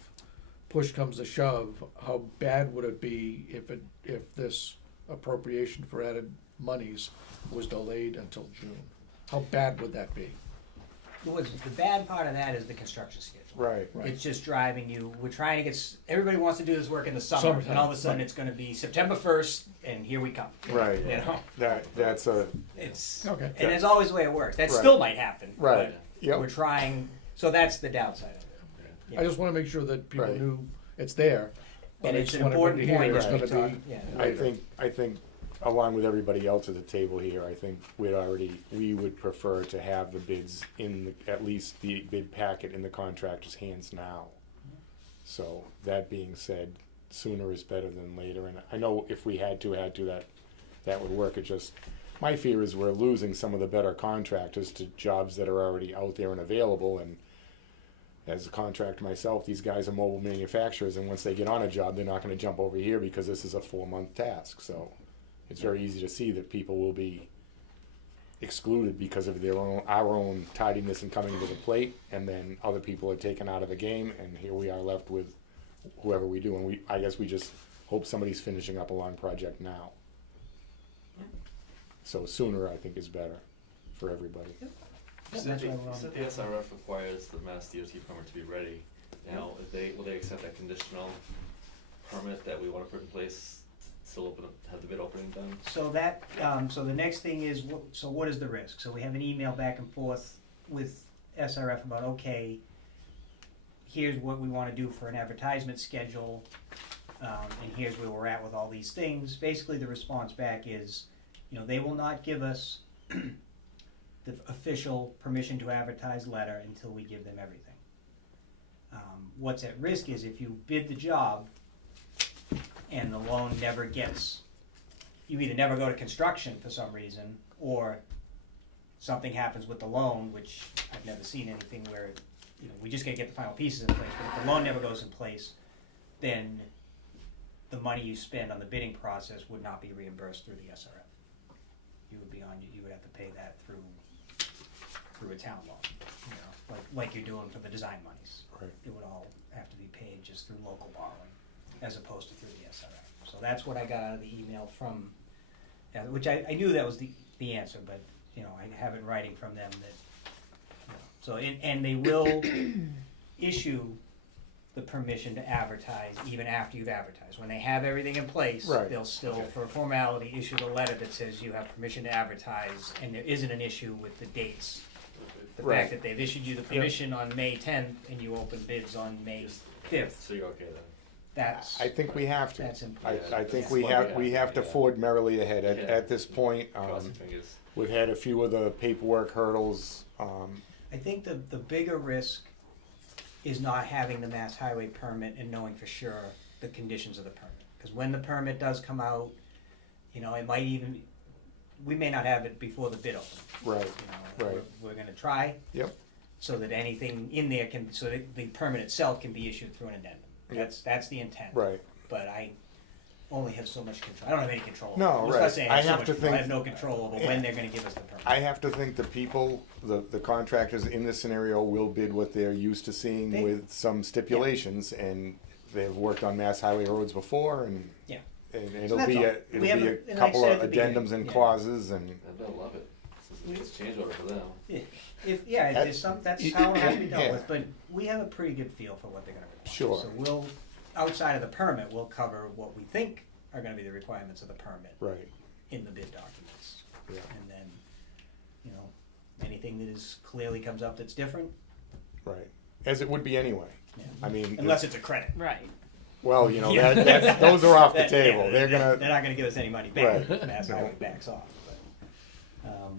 push comes to shove, how bad would it be if this appropriation for added monies was delayed until June? How bad would that be? The bad part of that is the construction schedule. Right. Right. It's just driving you. We're trying to get. Everybody wants to do this work in the summer, Summertime, and all of a sudden right. it's going to be September 1st, and here we come. Right. You know, That's a it's Okay. and it's always the way it works. That Right. still might happen. right. But we're Yep. trying. So that's the downside of it. I just wanna make sure that people Right. knew it's there. but And I it's just an want everybody important to hear point it's that we gonna talk. be Yeah. later. I think along with everybody else at the table here, I think we would prefer to have the bids at least the bid packet in the contractor's hands now. So that being said, sooner is better than later, and I know if we had to, that would work. It just, my fear is we're losing some of the better contractors to jobs that are already out there and available, and as a contractor myself, these guys are mobile manufacturers, and once they get on a job, they're not gonna jump over here because this is a 4-month task, so it's very easy to see that people will be excluded because of our own tardiness in coming to the plate, and then other people are taken out of the game, and here we are left with whoever we do, and I guess we just hope somebody's finishing up a long project now. So sooner, I think, is better for everybody. That's Said why we're on. the SRF requires the Mass DOT permit to be ready. Now, will they accept that conditional permit that we wanna put in place, still have the bid opening done? So that, so the next thing is, what is the risk? So we have an email back and forth with SRF about, okay, here's what we wanna do for an advertisement schedule, and here's where we're at with all these things. Basically, the response back is, they will not give us the official permission to advertise letter until we give them everything. What's at risk is if you bid the job and the loan never gets, you either never go to construction for some reason, or something happens with the loan, which I've never seen anything where, we just gotta get the final pieces in place, but if the loan never goes in place, then the money you spend on the bidding process would not be reimbursed through the SRF. You would have to pay that through a town loan. you know, like you're doing for the design monies. Right. It would all have to be paid just through local borrowing, as opposed to through the SRF. So that's what I got out of the email from, which I knew that was the answer, but, you know, I have it in writing from them that, you know, so, and they will issue the permission to advertise even after you've advertised. When they have everything in place, Right. they'll still, for formality, issue the letter that says you have permission to advertise, and there isn't an issue with the dates. The Right. fact that they've issued you the permission on May 10th and you open bids on May 5th, So you're okay then? that's, I think we have to. that's I, important. I think Yeah. we have to Yeah. forward merrily ahead. Yeah. At this point, Cross your fingers. we've had a few of the paperwork hurdles. I think the bigger risk is not having the Mass Highway permit and knowing for sure the conditions of the permit. Because when the permit does come out, you know, it might even, we may not have it before the bid opens. Right, You know, right. we're gonna try. Yep. So that anything in there can, so that the permit itself can be issued through an addendum. That's the intent. Right. But I only have so much control. I don't have any control. No, I'm just right. not saying I have, I so have much to control. I think- have no control over Yeah. when they're gonna give us the permit. I have to think the people, the contractors in this scenario will bid what they're used to seeing They- with some stipulations, and they've worked on mass highway roads before, and Yeah. and So it'll that's be all. it'll We have be a- a and I couple said of at the beginning, addendums and yeah. clauses, and And they'll love it. It's a change order for them. If there's some, that's how it has to be dealt Yeah. with, but we have a pretty good feel for what they're gonna require. Sure. So we'll, outside of the permit, we'll cover what we think are gonna be the requirements of the permit right, in the bid documents. yeah, And then, you know, anything that is, clearly comes up that's different, right, as it would be anyway. yeah. I mean, Unless it's a credit. Right. well, you know, Yeah. that's those are off the That- yeah, table. They're They're gonna, not gonna give us any money back, Right. Mass No. Highway backs off, but, all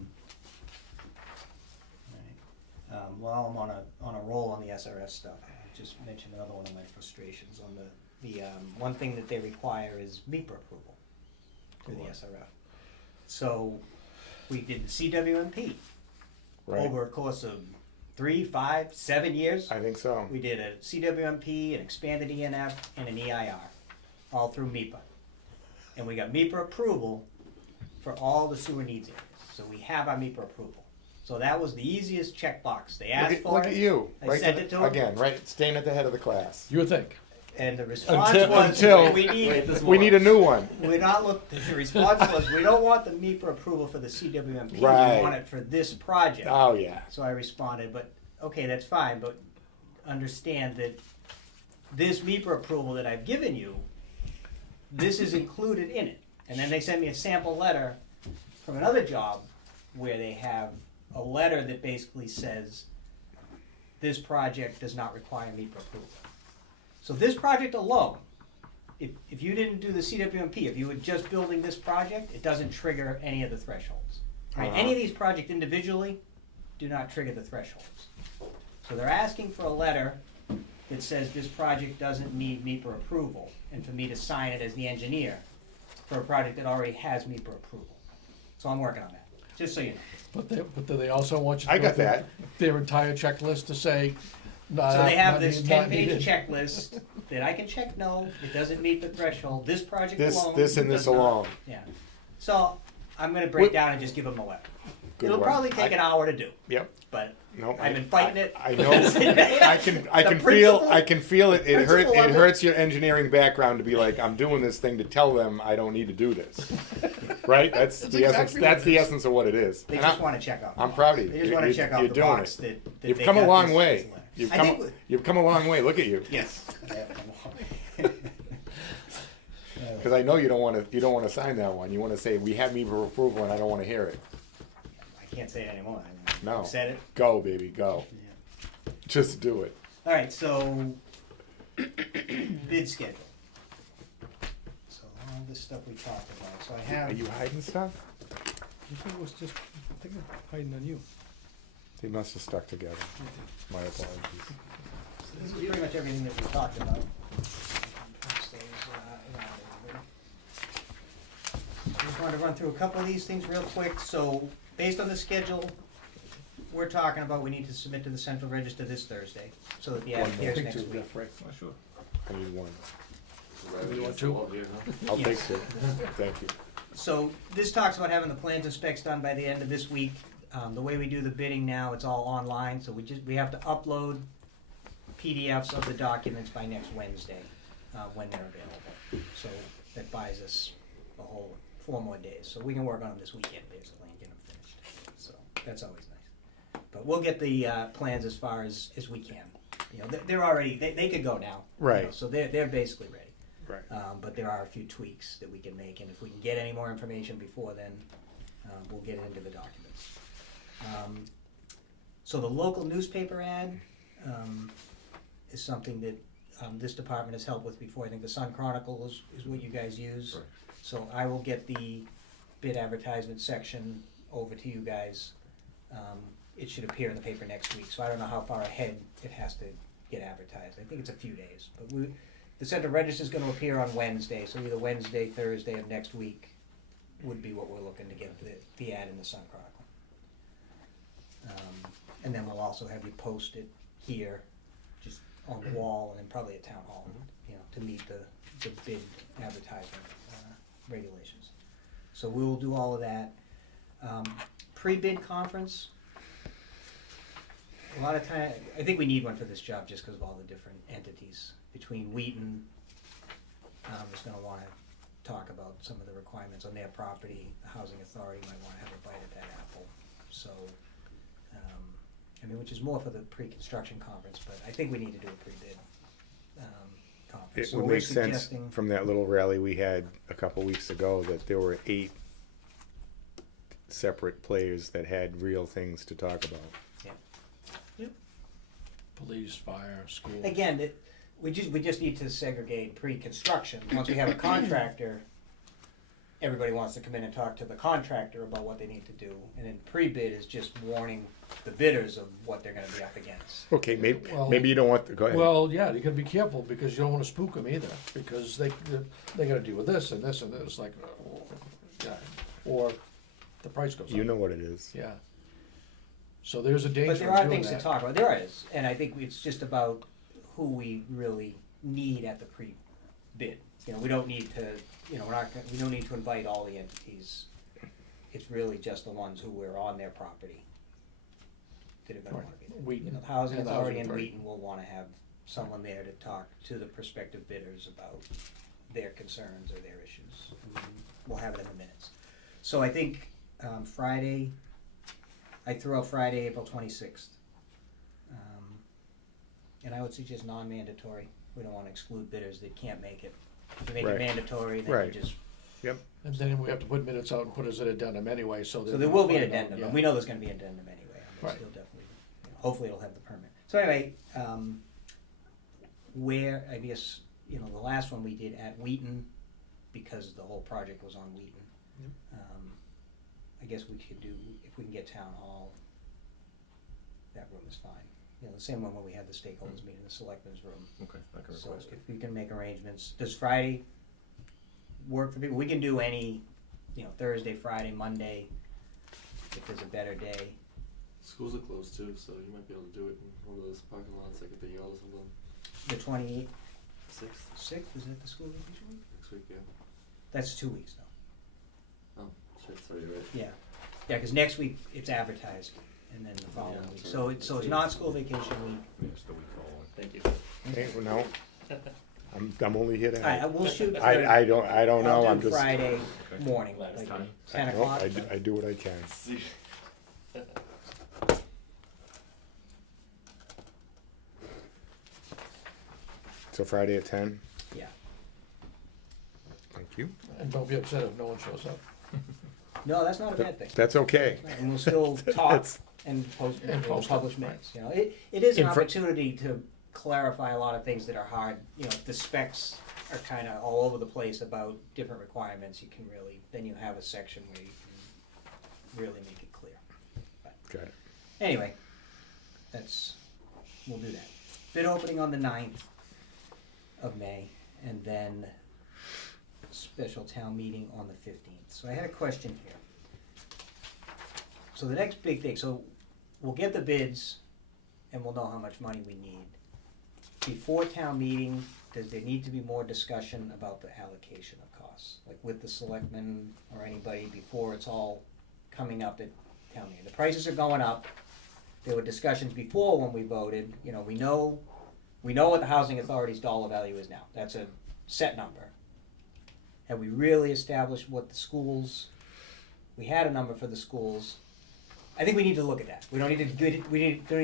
right. While I'm on a roll on the SRF stuff, I just mentioned another one of my frustrations on the one thing that they require is MEPR approval through the SRF. So, we did the CWMP right, over a course of 3, 5, 7 years. I think so. We did a CWMP, an expanded ENF, and an EIR, all through MEPA. And we got MEPA approval for all the sewer needs areas. So we have our MEPA approval. So that was the easiest checkbox. They asked for Look it, at you, I right sent it to 'em. again, right, staying at the head of the class. You would think. and the response Until- was, until- we need, We need a new one. we're not look, the response was, we don't want the MEPA approval for the CWMP, we Right. want it for this project. Oh yeah, So I responded, but, okay, that's fine, but understand that this MEPA approval that I've given you, this is included in it. And then they sent me a sample letter from another job where they have a letter that basically says, this project does not require MEPA approval. So this project alone, if you didn't do the CWMP, if you were just building this project, it doesn't trigger any of the thresholds. Right? Uh-huh. Any of these projects individually do not trigger the thresholds. So they're asking for a letter that says this project doesn't need MEPA approval, and for me to sign it as the engineer for a project that already has MEPA approval. So I'm working on that, just so you know. But do they also want you to I go got through that. their entire checklist to say, So they have this not 10-page needed. checklist that I can check, no, it doesn't meet the threshold, this project this alone. this and this does not. alone. Yeah, so I'm gonna break What- down and just give them a letter. Good It'll one. probably take an hour to do, Yep. but No, I've been fighting it. I know. I can feel it. It principle of it. hurts your engineering background to be like, I'm doing this thing to tell them I don't need to do this. Right? That's the essence. exactly That's what the it is. essence of what it is. They And just I'm- wanna check off. the I'm box. proud of you. They just You- wanna you- check off you're the doing box it. that You've they come a got long this way. letter. You've I come. think You've come a long way. Look at you. yes. I have come a long way. Because I know you don't want to. You don't want to sign that one. You want to say we have me for approval, and I don't want to hear it. I can't say it anymore. I mean, No. I've said it. Go, baby, go. Yeah. Just do it. All right, so bid schedule. So all this stuff we talked about. So I Are have. you hiding stuff? I think it was just, I think I'm hiding on you. They must have stuck together. My apologies. This is pretty much everything that we talked about. I just wanted to run through a couple of these things real quick. So, based on the schedule, we're talking about we need to submit to the Central Register this Thursday, so that the ad appears next week. I need one. You want two? I'll Yes. take two. Thank you. So, this talks about having the plans and specs done by the end of this week. The way we do the bidding now, it's all online, so we have to upload PDFs of the documents by next Wednesday, when they're available. So that buys us a whole 4 more days, so we can work on them this weekend basically and get them finished. So that's always nice. But we'll get the plans as far as we can. You know, they're already, they could go now. you Right. know, so they're basically ready. Right. But there are a few tweaks that we can make, and if we can get any more information before then, we'll get it into the documents. So the local newspaper ad is something that this department has helped with before. I think the Sun Chronicle is what you guys use. Right. So I will get the bid advertisement section over to you guys. It should appear in the paper next week, so I don't know how far ahead it has to get advertised. I think it's a few days, but the Central Register is going to appear on Wednesday, so either Wednesday, Thursday of next week would be what we're looking to get the ad in the Sun Chronicle. And then we'll also have you post it here, just on the wall, and then probably at Town Hall, you know, to meet the bid advertisement regulations. So we will do all of that. Pre-bid conference. A lot of time, I think we need one for this job just because of all the different entities. Between Wheaton, is going to want to talk about some of the requirements on their property. The Housing Authority might want to have a bite at that apple. So, I mean, which is more for the pre-construction conference, but I think we need to do a pre-bid conference. It So would we're make sense suggesting- from that little rally we had a couple weeks ago that there were 8 separate players that had real things to talk about. Police, fire, school. Again, we just need to segregate pre-construction. Once we have a contractor, everybody wants to come in and talk to the contractor about what they need to do. And then pre-bid is just warning the bidders of what they're gonna be up against. Okay, maybe Well- maybe you don't want to go ahead. Well, yeah, you gotta be careful because you don't wanna spook them either, because they gotta deal with this and this and this, like, yeah, or the price goes up. You know what it is. Yeah. So there's a danger But there in are doing things to that. talk about, there is, and I think it's just about who we really need at the pre-bid. You know, we don't need to, you know, we don't need to invite all the entities. It's really just the ones who were on their property that are gonna wanna be there. Wheaton You know, the Housing and the Authority Housing and Authority. Wheaton will wanna have someone there to talk to the prospective bidders about their concerns or their issues. And we'll have it in the minutes. So I think, Friday, I threw out Friday, April 26th. And I would suggest non-mandatory. We don't wanna exclude bidders that can't make it. If you make Right. it mandatory, then Right. you just, And then we have to put minutes out and put as an addendum anyway, so that. so there will be an find out, addendum, yeah. and we know there's gonna be an addendum anyway. I mean, Right. still definitely, you know, hopefully it'll have the permit. So anyway, where, I guess, you know, the last one we did at Wheaton, because the whole project was on Wheaton. I guess we could do, if we can get Town Hall, that room is fine. You know, the same one where we had the stakeholders meeting, the selectmen's room. Okay, I can So request it. if we can make arrangements, does Friday work for people? We can do any, you know, Thursday, Friday, Monday, if there's a better day. Schools are closed too, so you might be able to do it in one of those parking lots like at the Yale or something. The 28th, 6th 6th, is that the school vacation week? next week, yeah. That's 2 weeks though. Oh, shit, sorry, you're right. Yeah, yeah, because next week it's advertised, and then the following Yeah, week. so So it's it's not school vacation week. Yes, the week following. Thank you. Okay, well, no, I'm only here to All right, help. we'll shoot for. I don't know. I'll I'm do just. Friday Okay. morning, Last like time. 10 No, o'clock. I do what I can. See. So Friday at 10. Yeah. Thank you. And don't be upset if no one shows up. No, that's not a bad thing. That's okay. And we'll still talk That's- and post, And and post it, publish right. minutes, you know, it is an In fr- opportunity to clarify a lot of things that are hard, you know, if the specs are kinda all over the place about different requirements, you can really, then you have a section where you can really make it clear. Got it. Anyway, we'll do that. Bid opening on the 9th of May, and then special town meeting on the 15th. So I had a question here. So the next big thing, so we'll get the bids, and we'll know how much money we need. Before town meeting, does there need to be more discussion about the allocation of costs? Like with the selectmen or anybody, before it's all coming up at town meeting. The prices are going up. There were discussions before when we voted, you know, we know what the housing authority's dollar value is now. That's a set number. Have we really established what the schools, we had a number for the schools. I think we need to look at that. We don't need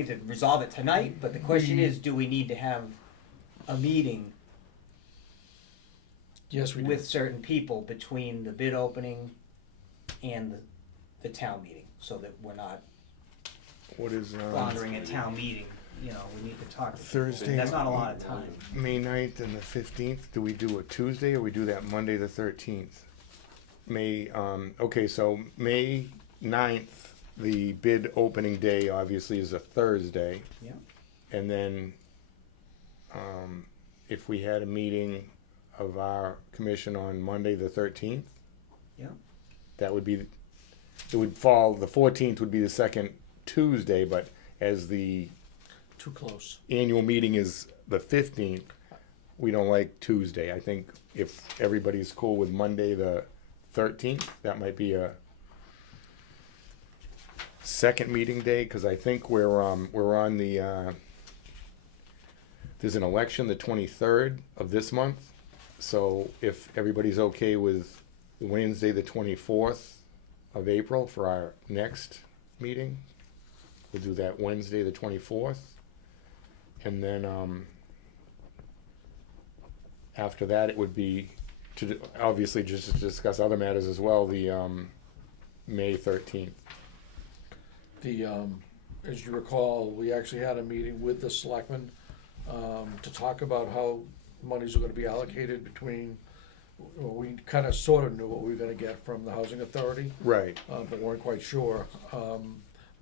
to resolve it tonight, but the question is, do we need to have a meeting Yes, we do. with certain people between the bid opening and the town meeting, so that we're not What is, floundering at town meeting, you know, we need to talk to people. Thursday? That's not a lot of time. May 9th and the 15th, do we do a Tuesday or we do that Monday the 13th? Okay, so May 9th, the bid opening day obviously is a Thursday. Yeah. And then, if we had a meeting of our commission on Monday the 13th. Yeah. That would be, it would fall, the 14th would be the second Tuesday, but as the Too close. annual meeting is the 15th, we don't like Tuesday. I think if everybody's cool with Monday the 13th, that might be a second meeting day, because I think we're on the, there's an election the 23rd of this month. So if everybody's okay with Wednesday the 24th of April for our next meeting, we'll do that Wednesday the 24th. And then after that, it would be obviously just to discuss other matters as well, the May 13th. The, as you recall, we actually had a meeting with the selectmen to talk about how monies are gonna be allocated between, well, we kinda sorta knew what we were gonna get from the housing authority, Right. but weren't quite sure.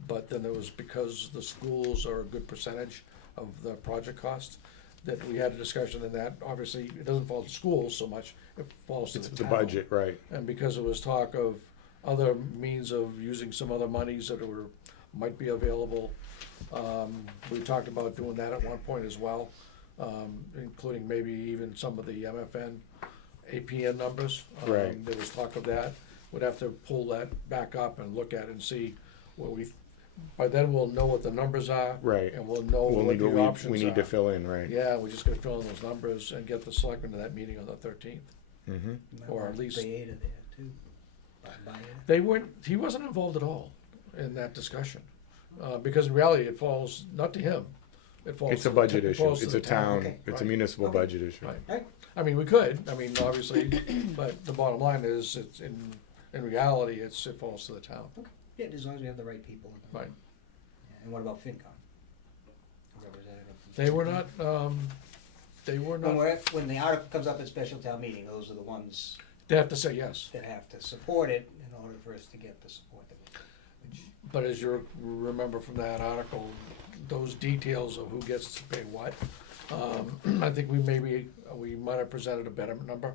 But then there was, because the schools are a good percentage of the project cost, that we had a discussion in that. Obviously, it doesn't fall to schools so much, it falls to It's the the town. budget, right. And because it was talk of other means of using some other monies that might be available, we talked about doing that at one point as well, including maybe even some of the MFN, APN numbers. Right. There was talk of that. We'd have to pull that back up and look at it and see what by then we'll know what the numbers are. Right. And we'll know We'll what need the what options are. we need to fill in, right. Yeah, we just gotta fill in those numbers and get the selectmen to that meeting on the 13th. Mm-hmm. You might Or want at least- Bayada there too. Bayada. They weren't, he wasn't involved at all in that discussion, because in reality, it falls, not to him, it falls. It's to a the budget it issue. falls to It's the a town, Okay. it's a Right. municipal Okay. budget issue. Right. Right. I mean, we could, obviously, but the bottom line is, it's in reality, it falls to the town. Yeah, as long as we have the right people. Right. Yeah, and what about FinCom? Representative from They were FinCom. not, When the article comes up at special town meeting, those are the ones they have to say yes. that have to support it in order for us to get the support that we need. But as you remember from that article, those details of who gets to pay what, I think we might have presented a better number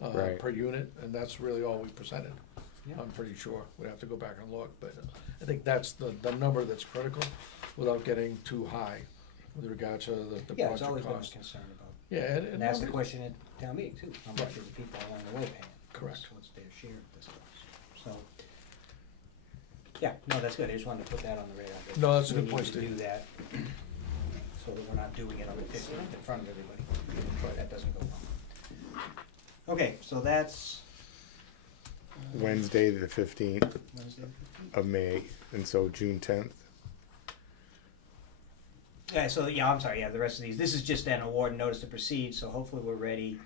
Right. per unit, and that's really all we presented. Yeah. I'm pretty sure, we'd have to go back and look, but I think that's the number that's critical, without getting too high with regard to the Yeah, it's always project been a cost. concern about, Yeah, and that's the question at town meeting too, how much Right. are the people along the way paying? Correct. What's their share of this cost, so. Yeah, no, that's good, I just wanted to put that on the radar. that No, that's a we good point, need to Steve. do that, so that we're not doing it on the 15th in front of everybody, that doesn't go well. Okay, so that's. Wednesday the 15th Wednesday. of May, and so June 10th. Yeah, so, yeah, I'm sorry, yeah, the rest of these, this is just an award and notice to proceed, so hopefully we're ready,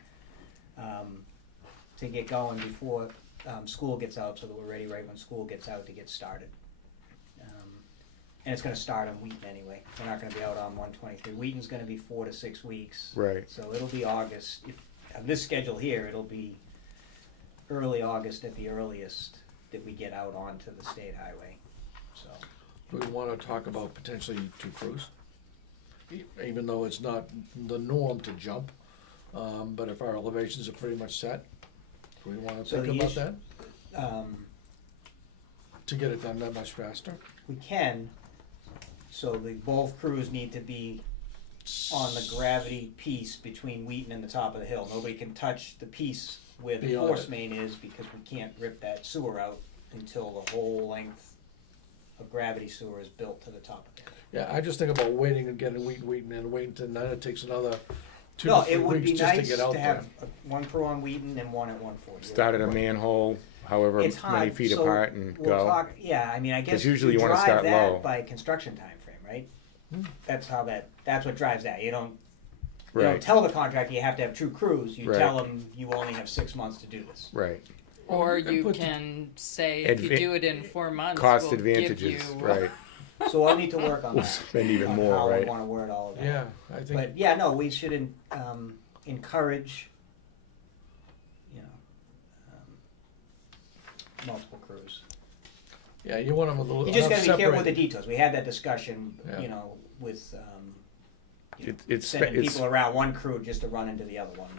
to get going before, school gets out, so that we're ready right when school gets out to get started. And it's gonna start on Wheaton anyway, we're not gonna be out on 123, Wheaton's gonna be 4 to 6 weeks. Right. So it'll be August, on this schedule here, it'll be early August at the earliest that we get out onto the state highway, so. Do we wanna talk about potentially 2 crews? Even though it's not the norm to jump, but if our elevations are pretty much set, do we wanna So think the about issue- that, to get it done that much faster? We can, so both crews need to be on the gravity piece between Wheaton and the top of the hill. Nobody can touch the piece where the Beyond force it. main is, because we can't rip that sewer out until the whole length a gravity sewer is built to the top of it. Yeah, I just think about waiting and getting Wheaton and waiting, and then it takes another 2 No, to 3 it would be weeks just to nice get out to there. have one crew on Wheaton and one at 140. Start at a manhole, however It's many hard, feet so apart, and we'll go. talk, yeah, I mean, I guess 'Cause usually you wanna drive start that low. by construction time frame, right? Hmm. That's what drives that. You don't Right, tell the contractor you have to have 2 crews. You Right. tell them you only have 6 months to do this. right. Or You can you put the- can say, if you Adva- do it in 4 months, Cost we'll advantages, give you, right. So I'll need to work on We'll that. spend even on more, how right? I want to word all of that. Yeah, I think, But yeah, no, we should encourage, multiple crews. yeah, you want them a little. You just enough got to be careful with the separated. details. We had that discussion, Yeah. with It's sending it's people around one crew just to run into the other one.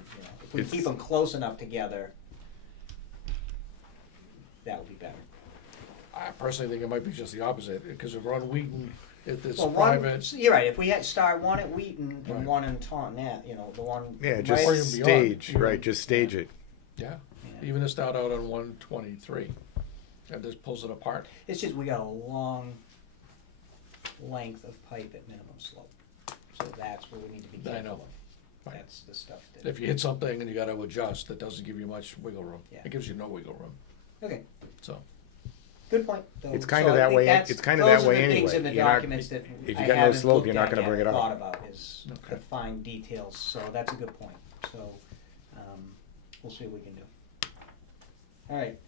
If we It's- keep them close enough together, that would be better. I personally think it might be just the opposite, because if we're on Wheaton, if it's Well, private, you're right. If we had start one at Wheaton Right. and one in Taunton, the one. yeah, right- just Or even beyond, stage, even- right? Just stage it. yeah, Yeah. even to start out on 123, and just pulls it apart. It's just we got a long length of pipe at minimum slope, so that's where we need to be I careful know. of. Right. That's the stuff that. If you hit something and you gotta adjust, that doesn't give you much wiggle room. Yeah. It gives you no wiggle room, Okay, so. good point. Though. It's kinda So I that think way- that's- it's kinda that those are way the things anyway. in the You're not- documents that if I you got no haven't slope, looked you're not at gonna yet bring it or up. Thought about is Okay. the fine details. So that's a good point. So we'll see what we can do. All right.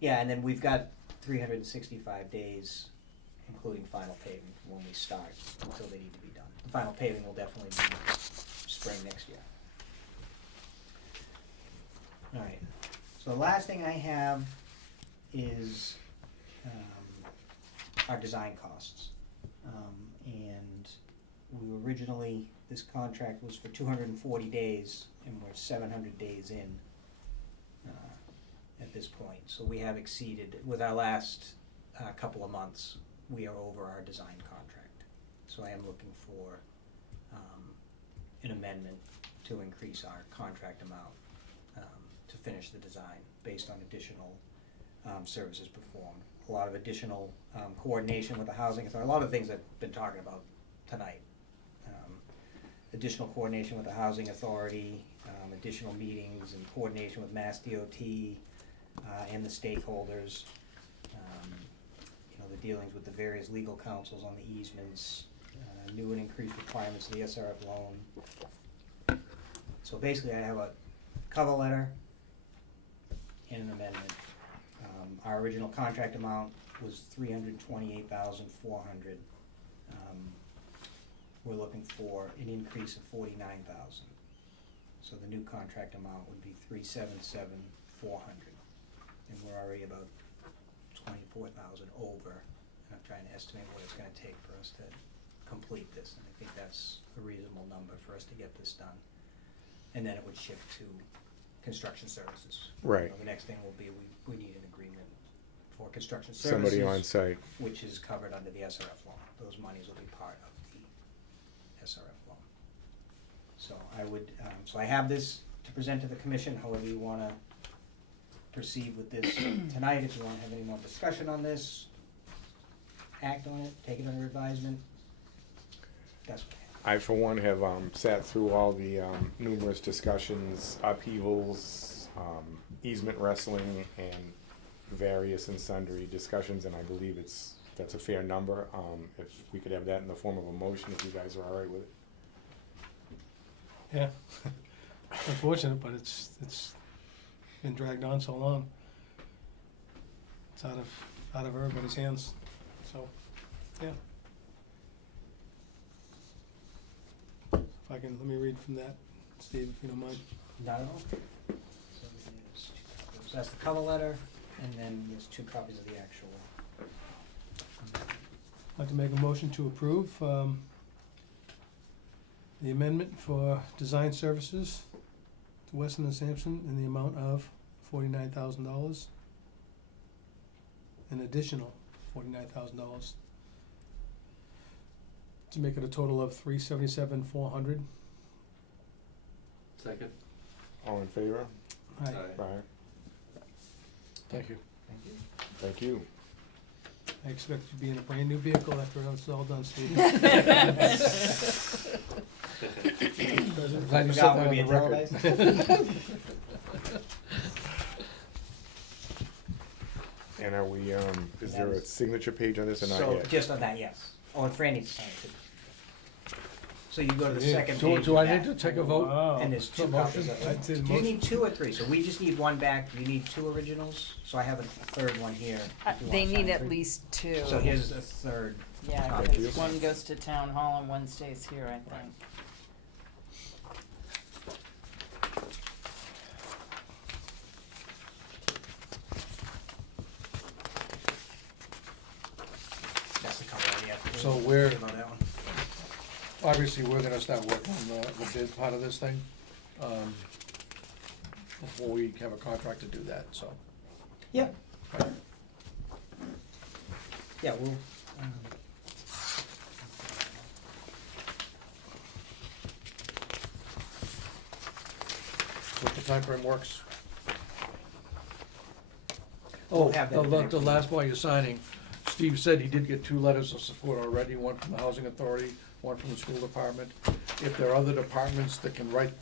Yeah, and then we've got 365 days, including final paving, from when we start until they need to be done. The final paving will definitely be spring next year. All right. So the last thing I have is our design costs. And we originally, this contract was for 240 days, and we're 700 days in at this point. So we have exceeded, with our last couple of months, we are over our design contract. So I am looking for an amendment to increase our contract amount to finish the design based on additional services performed. A lot of additional coordination with the housing authority, a lot of things I've been talking about tonight. Additional coordination with the housing authority, additional meetings and coordination with Mass DOT and the stakeholders. The dealings with the various legal counsels on the easements, new and increased requirements of the SRF loan. So basically I have a cover letter and an amendment. Our original contract amount was $328,400. We're looking for an increase of $49,000. So the new contract amount would be $377,400. And we're already about 24,000 over. And I'm trying to estimate what it's gonna take for us to complete this, and I think that's a reasonable number for us to get this done. And then it would shift to construction services. Right. The next thing will be, we need an agreement for construction services. Somebody on site. Which is covered under the SRF loan. Those monies will be part of the SRF loan. So I would, so I have this to present to the commission, however you wanna proceed with this tonight. If you wanna have any more discussion on this, act on it, take it under advisement. That's what I have. I, for one, have sat through all the numerous discussions, upheavals, easement wrestling, and various and sundry discussions, and I believe that's a fair number. If we could have that in the form of a motion, if you guys are all right with it. Yeah. Unfortunate, but it's been dragged on so long. It's out of everybody's hands. So, yeah. If I can, let me read from that, Steve, if you don't mind. Not at all. So there's 2 copies. That's the cover letter, and then there's 2 copies of the actual. I'd like to make a motion to approve the amendment for design services to Weston and Sampson in the amount of $49,000. An additional $49,000 to make it a total of $377,400. Second. All in favor? Aye. Aye. Thank you. Thank you. Thank you. I expect you to be in a brand new vehicle after it's all done, Steve. Glad you said Forgot that we'd be on the in record. televised. And are we, is there a That is- signature page on this or not So, yet? just on that, yes. Oh, and Fran needs to sign it too. So you go to the Yeah. second Do, page do of I need that, to take a vote? Wow. and there's two So copies motion? of I'd say it. the Do you motion. need two or three? So we just need one back, you need two originals, so I have a third one here. if you They wanna need sign at it. least two. So here's a third. Yeah, Thank because you. one goes to town hall and one stays here, I think. That's the cover of the application. So we're- Sorry about that one. Obviously, we're gonna start working on the bid part of this thing, before we have a contract to do that, so. Yep. Yeah, we'll, So if the timeframe works. We'll Oh, have that the, next the week. last while you're signing, Steve said he did get 2 letters of support already, one from the housing authority, one from the school department. If there are other departments that can write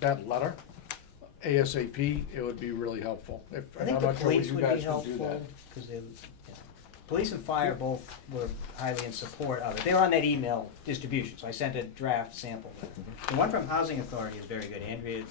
that letter ASAP, it would be really helpful. If, I and think I'm the not sure what police you would be guys can do that. helpful, cause they, yeah. Police and fire both were highly in support of it. They were on that email distribution, so I sent a draft sample. The one from Housing Authority is very good. Andrea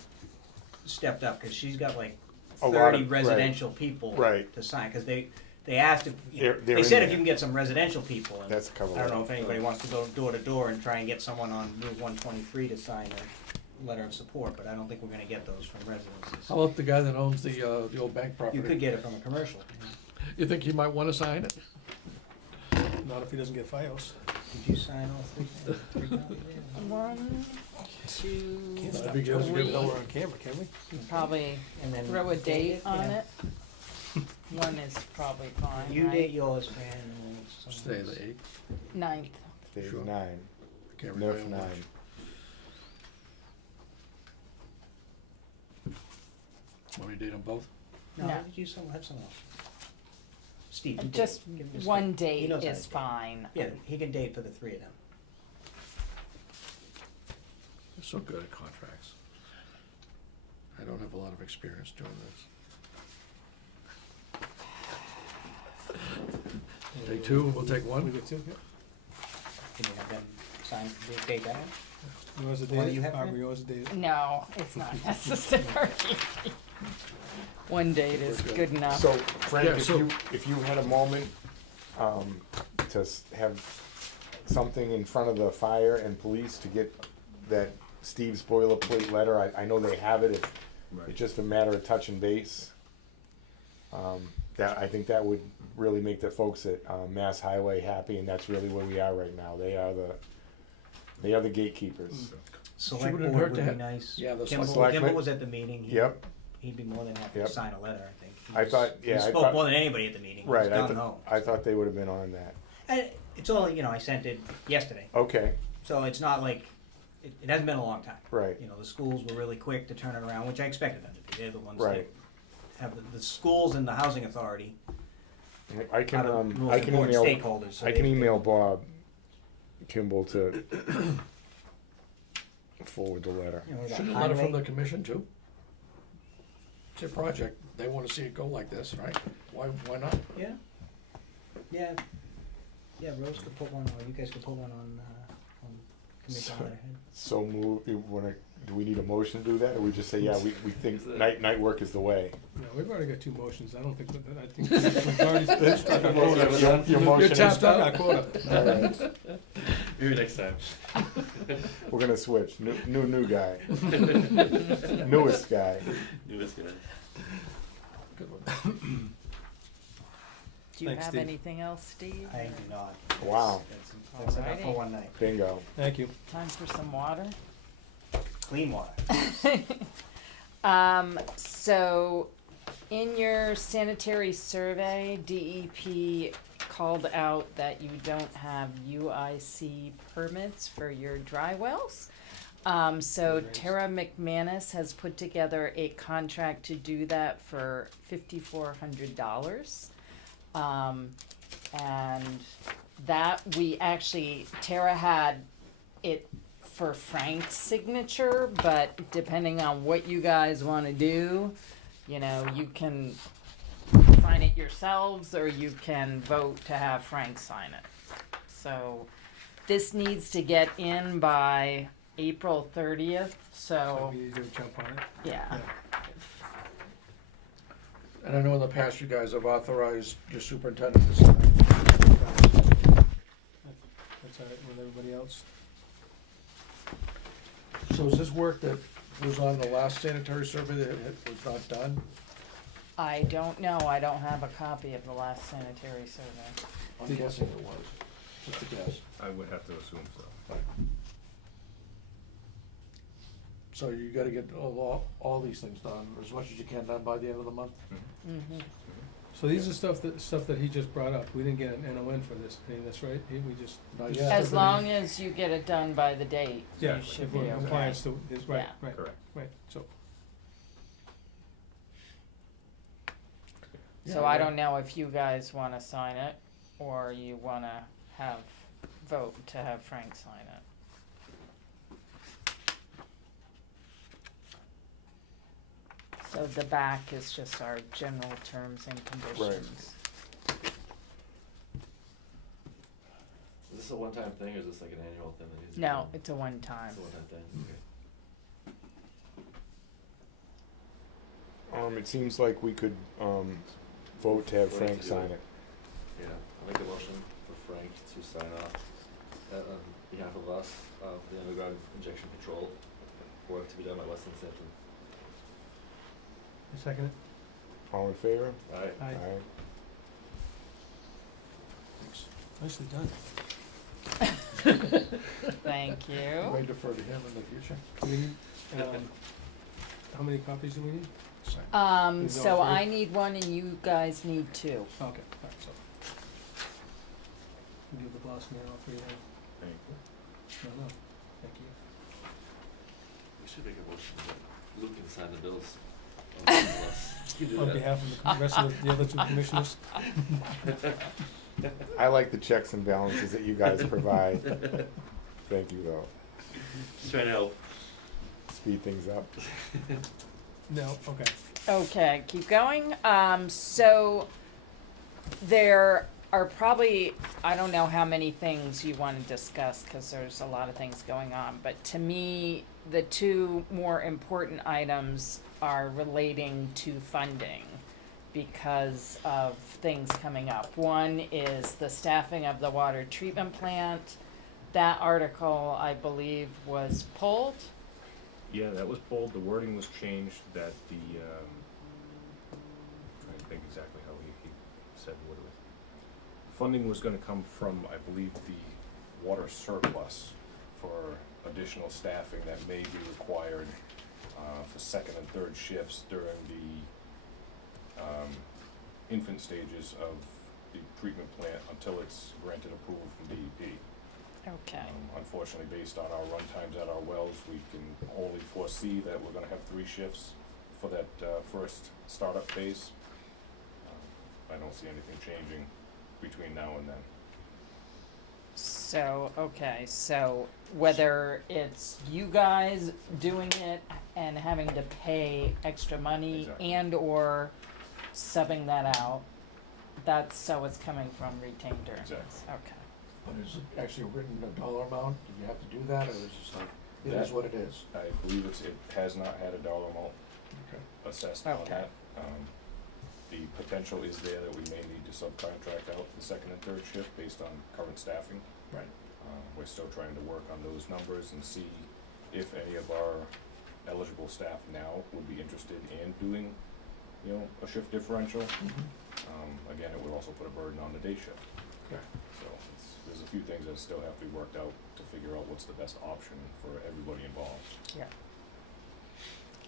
stepped up, cause she's got like A lot 30 of- right. residential people Right. to sign, cause they asked if, They're they in said there. if you can get some residential people, and That's a cover I don't know letter. if anybody wants to go door to door and try and get someone on Route 123 to sign a letter of support, but I don't think we're gonna get those from residences. How about the guy that owns the old bank property? You could get it from a commercial. You think he might wanna sign it? Not if he doesn't get FiOS. Did you sign all three copies there? 1, 2, Can't That'd stop be good. Joe's Three. while we're on camera, can we? probably And then throw a date on yeah. it. One is probably fine, You right? date yours, Fran, and then it's Stay someone's. the 8th. 9th. There's Sure. 9, Can't Nerf remember 9. much. Want me to date them both? No, No. you have someone else. Steve, you date. Just Give him his one He date knows how is to date. fine. Yeah, he can date for the three of them. You're so good at contracts. I don't have a lot of experience doing this. Take 2, we'll take We 1. get two, yeah. Can you have them sign, date that one? You want us to Well, date you it? have Barbara, Fran? you want us to date it? No, it's not necessary. One date is good enough. So Frank, Yeah, so- if you had a moment, to have something in front of the fire and police to get that Steve's boilerplate letter, I know they have it, it's just a matter of touch and base. I think that would really make the folks at, Mass Highway happy, and that's really where we are right now, they are the gatekeepers. Select wouldn't board hurt would to be have- nice. yeah, the Kimball, selectmen- Kimball was at the meeting. Yep, He'd be more than happy Yep. to sign a letter, I think. He I was- thought- yeah, He I spoke thought- more than anybody at the meeting. He was right, gung-ho. I thought they would have been on that, And it's only, I sent it yesterday, okay, so it's not like, it hasn't been a long time. right, The schools were really quick to turn it around, which I expected them to be. They're the ones that right. have the schools and the housing authority I can, are the most I can important email, stakeholders. So I can they- email Bob Kimball to forward the letter. we got Shouldn't a letter from highway. the commission too? It's a project, they wanna see it go like this, right? Why not? Yeah. Yeah. Yeah, Rose could put one, or you guys could put one on commission So- letterhead. So move, do we need a motion to do that, or we just say, yeah, we think night work is the way? No, we've already got two motions, I don't think, I think we've already stuck our quota. Your motion is, tapped Stuck out. our quota. all right, Maybe next time. we're gonna switch, new guy, newest guy. You was good. Good one. Do you Thanks, have Steve. anything else, Steve? I do not. Wow. That's enough for Alrighty. one night. Bingo. Thank you. Time for some water? Clean water. So in your sanitary survey, DEP called out that you don't have UIC permits for your dry wells. So Tara McManus has put together a contract to do that for $5,400. and that we actually, Tara had it for Frank's signature, but depending on what you guys wanna do, you know, you can sign it yourselves, or you can vote to have Frank sign it. So, this needs to get in by April 30th, So so, we need to jump on it. yeah. And I know in the past you guys have authorized your superintendent to sign. That's all right with everybody else. So is this work that was on the last sanitary survey that it was not done? I don't know, I don't have a copy of the last sanitary survey. I'm guessing it was. Just a guess. I would have to assume so. So you gotta get all these things done, as much as you can done by the end of the month? Mm-hmm. So these are stuff that he just brought up. We didn't get an NON for this, any of this, right? We just. Not just yet. stuff As that long as you get it done by the date, Yeah, you should if be we're in okay. compliance to, is, right, Yeah. right, Correct. right, so. So Yeah, I right. don't know if you guys wanna sign it, or you wanna vote to have Frank sign it. So the back is just our general terms and conditions. Is this a one-time thing, or is this like an annual thing that he's No, doing? it's a one-time. It's a one-time thing, okay. It seems like we could, vote to have Vote to Frank do sign it. it. Yeah, I'll make a motion for Frank to sign off on behalf of us, for the underground injection control work to be done by West and Sampson. You second it? All in favor? Alright, Aye. Nicely done. Thank You you. may defer to him in the future. Do we need, how many copies do we need? Same. Is it So all three? I need one and you guys need two. Okay, alright, so. We'll give the boss man all three then. Thank you. No, thank you. we should make a motion that Luke can sign the bills. On behalf of us. You do On that. behalf of the rest of the other two commissioners. I like the checks and balances that you guys provide. Thank you, though. Just trying to help. Speed things up. No, okay. Okay, keep going. So there are probably, I don't know how many things you want to discuss because there's a lot of things going on, but to me, the two more important items are relating to funding because of things coming up. One is the staffing of the water treatment plant. That article, I believe, was pulled. Yeah, that was pulled, the wording was changed, that the, trying to think exactly how he said what it was. Funding was gonna come from, I believe, the water surplus for additional staffing that may be required, for second and third shifts during the, infant stages of the treatment plant until it's granted approval from DEP. Okay. Unfortunately, based on our run times at our wells, we can only foresee that we're gonna have 3 shifts for that, first startup phase. I don't see anything changing between now and then. So, okay, so whether it's you guys doing it and having to pay extra money Exactly. and or subbing that out, that's, so it's coming from retained earnings. Exactly. Okay. But is it actually written a dollar amount? Do you have to do that, or is it just like, it is That- what it is? I believe it has not had a dollar amount Okay. assessed on Okay. that. The potential is there that we may need to subcontract out the second and third shift based on current staffing. Right. We're still trying to work on those numbers and see if any of our eligible staff now would be interested in doing, you know, a shift differential. Again, it would also put a burden on the day shift. Okay. So there's a few things that still have to be worked out to figure out what's the best option for everybody involved. Yeah.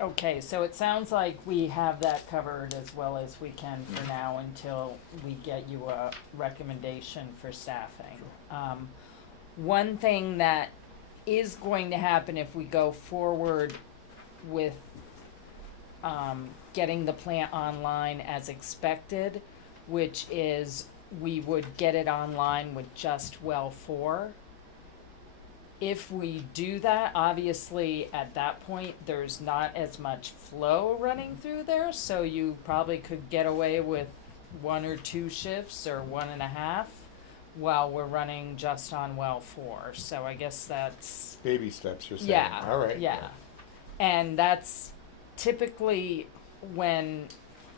Okay, so it sounds like we have that covered as well as we can for now until we get you a recommendation for staffing. One thing that is going to happen if we go forward with getting the plant online as expected, which is we would get it online with just well 4. If we do that, obviously at that point, there's not as much flow running through there, so you probably could get away with 1 or 2 shifts or 1.5 while we're running just on well 4. So I guess that's, Baby steps, you're saying. yeah, All right. yeah. And that's typically when,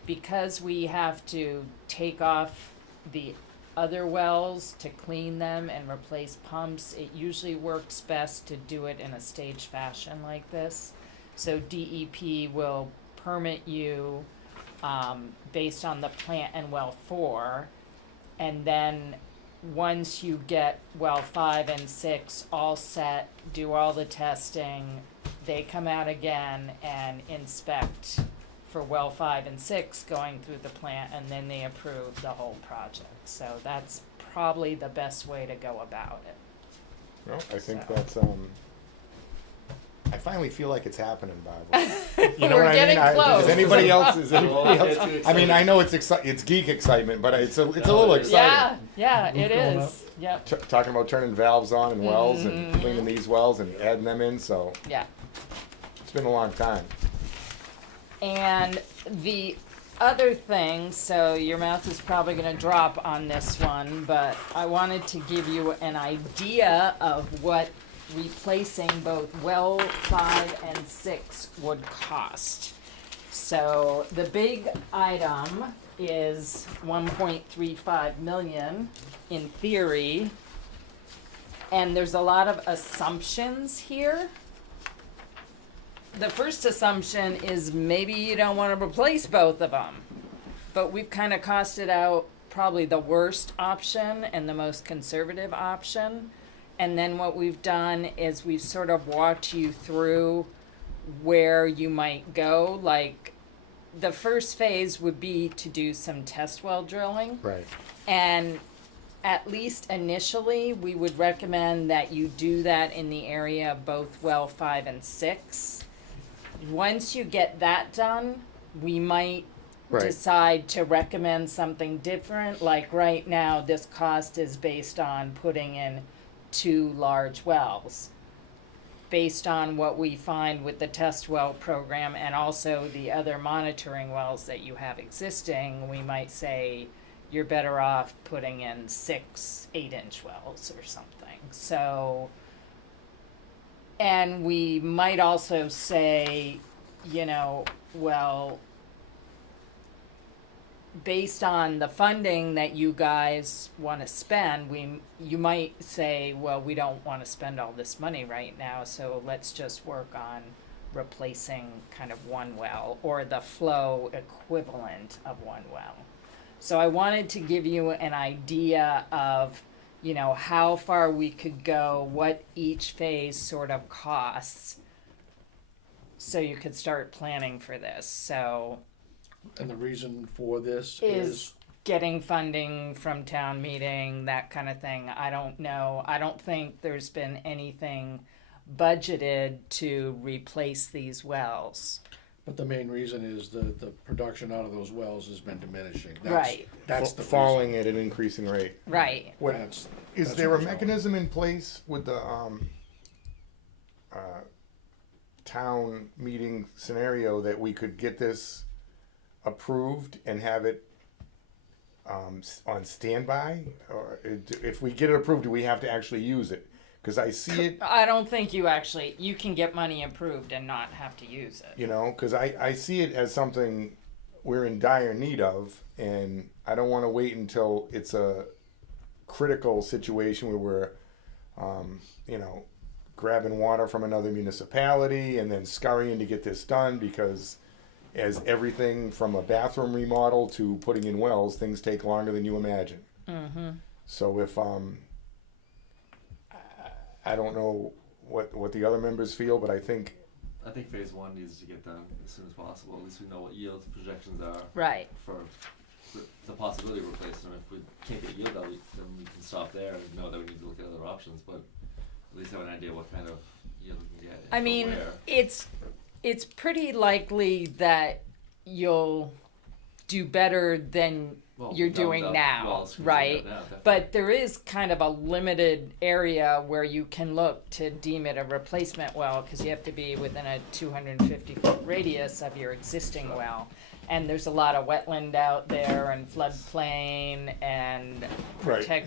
because we have to take off the other wells to clean them and replace pumps, it usually works best to do it in a staged fashion like this. So DEP will permit you based on the plant and well 4, and then once you get well 5 and 6 all set, do all the testing, they come out again and inspect for well 5 and 6 going through the plant, and then they approve the whole project. So that's probably the best way to go about it. Well, I think So. that's, I finally feel like it's happening, Barbara. You know We're what getting I mean? close. Is anybody else, Don't get too I mean, excited. I know it's geek excitement, but it's a little exciting. Yeah, Roof it going is. Yep. Talking about turning valves on in wells and Mhm. cleaning these wells and adding them in, so Yeah. it's been a long time. And the other thing, so your mouth is probably going to drop on this one, but I wanted to give you an idea of what replacing both well 5 and 6 would cost. So the big item is 1.35 million in theory, and there's a lot of assumptions here. The first assumption is maybe you don't want to replace both of them, but we've kind of costed out probably the worst option and the most conservative option. And then what we've done is we've sort of walked you through where you might go. Like the first phase would be to do some test well drilling. Right. And at least initially, we would recommend that you do that in the area of both well 5 and 6. Once you get that done, we might Right. decide to recommend something different. Like right now, this cost is based on putting in 2 large wells. Based on what we find with the test well program and also the other monitoring wells that you have existing, we might say you're better off putting in 6 8-inch wells or something. So, and we might also say, you know, well, based on the funding that you guys want to spend, you might say, well, we don't want to spend all this money right now, so let's just work on replacing kind of 1 well or the flow equivalent of 1 well. So I wanted to give you an idea of, you know, how far we could go, what each phase sort of costs, so you could start planning for this. So And the reason for this is getting funding from town meeting, that kind of thing. I don't know. I don't think there's been anything budgeted to replace these wells. but the main reason is the production out of those wells has been diminishing. Right. That's the Falling at an increasing rate. Right. What, That's- is that's there what a I'm saying. mechanism in place with the town meeting scenario that we could get this approved and have it on standby? Or if we get it approved, do we have to actually use it? Because I see it, I don't think you can get money approved and not have to use it. you know, because I see it as something we're in dire need of, and I don't want to wait until it's a critical situation where we're, you know, grabbing water from another municipality and then scurrying to get this done, because as everything from a bathroom remodel to putting in wells, things take longer than you imagine. Mm-hmm. So if I don't know what the other members feel, but I think phase 1 needs to get done as soon as possible. At least we know what yield projections are Right. for the possibility of replacing them. If we can't get yield out, then we can stop there and know that we need to look at other options, but at least have an idea what kind of yield we can get. And I from mean, where. it's pretty likely that you'll do better than Well, you're now doing without now, wells, we right? do that now, definitely. But there is kind of a limited area where you can look to deem it a replacement well, because you have to be within a 250-foot radius of your existing Sure. well. And there's a lot of wetland out there and floodplain and Right,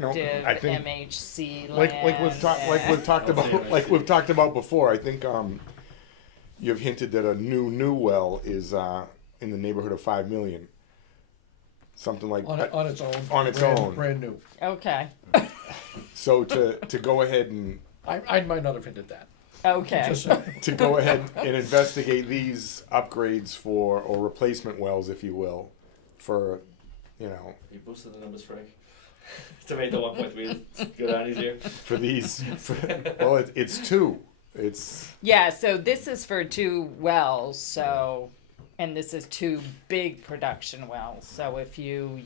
no, protective I think- MHC like land. we've talked about, like we've talked about before. I think you've hinted that a new well is in the neighborhood of 5 million, something like that. On its own. On its brand, own. Brand new. Okay, So to go ahead and I might not have hinted that. okay. Just, to go ahead and investigate these upgrades for or replacement wells, if you will, for You boosted the numbers, Frank, to make the 1.3 go down easier. for these. Well, it's two. It's Yeah, so this is for 2 wells, so, and this is 2 big production wells. So if you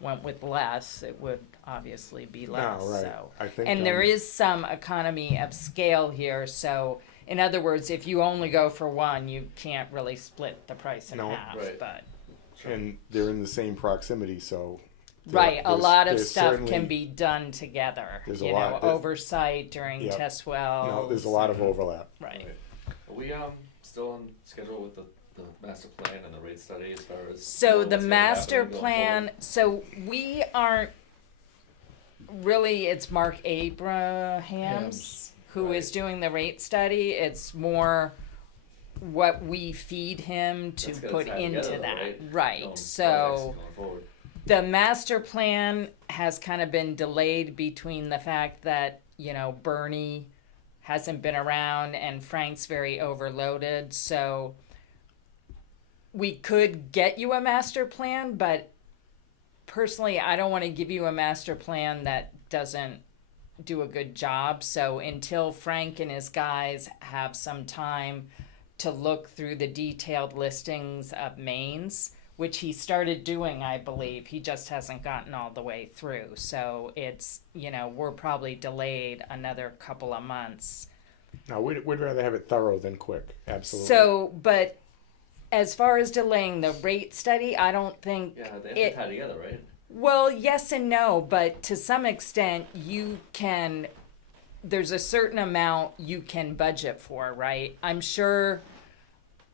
went with less, it would obviously be less. no right. So, I think and there is some economy of scale here. So, in other words, if you only go for one, you can't really split the price in No. half. Right. But and they're in the same proximity, so right, a there's- lot of there's stuff certainly- can be done together. There's a lot. There's- Oversight during Yep. test wells. there's a lot of overlap. Right. Are we still on schedule with the master plan and the rate study as far as? So what's the gonna master happen going plan, forward? so we aren't, really, it's Mark Abrahams who is Right. doing the rate study. It's more what we feed him to That's gonna put tie into together though, that. right? Right, Going so projects going forward. the master plan has kind of been delayed between the fact that, Bernie hasn't been around and Frank's very overloaded. So we could get you a master plan, but personally, I don't want to give you a master plan that doesn't do a good job. So until Frank and his guys have some time to look through the detailed listings of mains, which he started doing, I believe, he just hasn't gotten all the way through. So it's, we're probably delayed another couple of months. No, we'd rather have it thorough than quick. Absolutely. So, but as far as delaying the rate study, I don't think Yeah, they have it, to tie together, right? well, yes and no, but to some extent, there's a certain amount you can budget for, right? I'm sure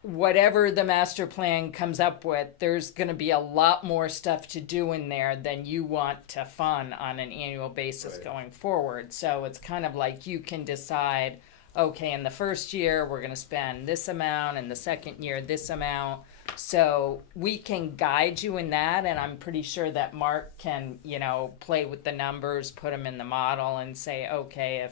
whatever the master plan comes up with, there's going to be a lot more stuff to do in there than you want to fund on an annual basis Right. going forward. So it's kind of like you can decide, okay, in the first year, we're going to spend this amount, and the second year, this amount. So we can guide you in that, and I'm pretty sure that Mark can, play with the numbers, put them in the model, and say, okay,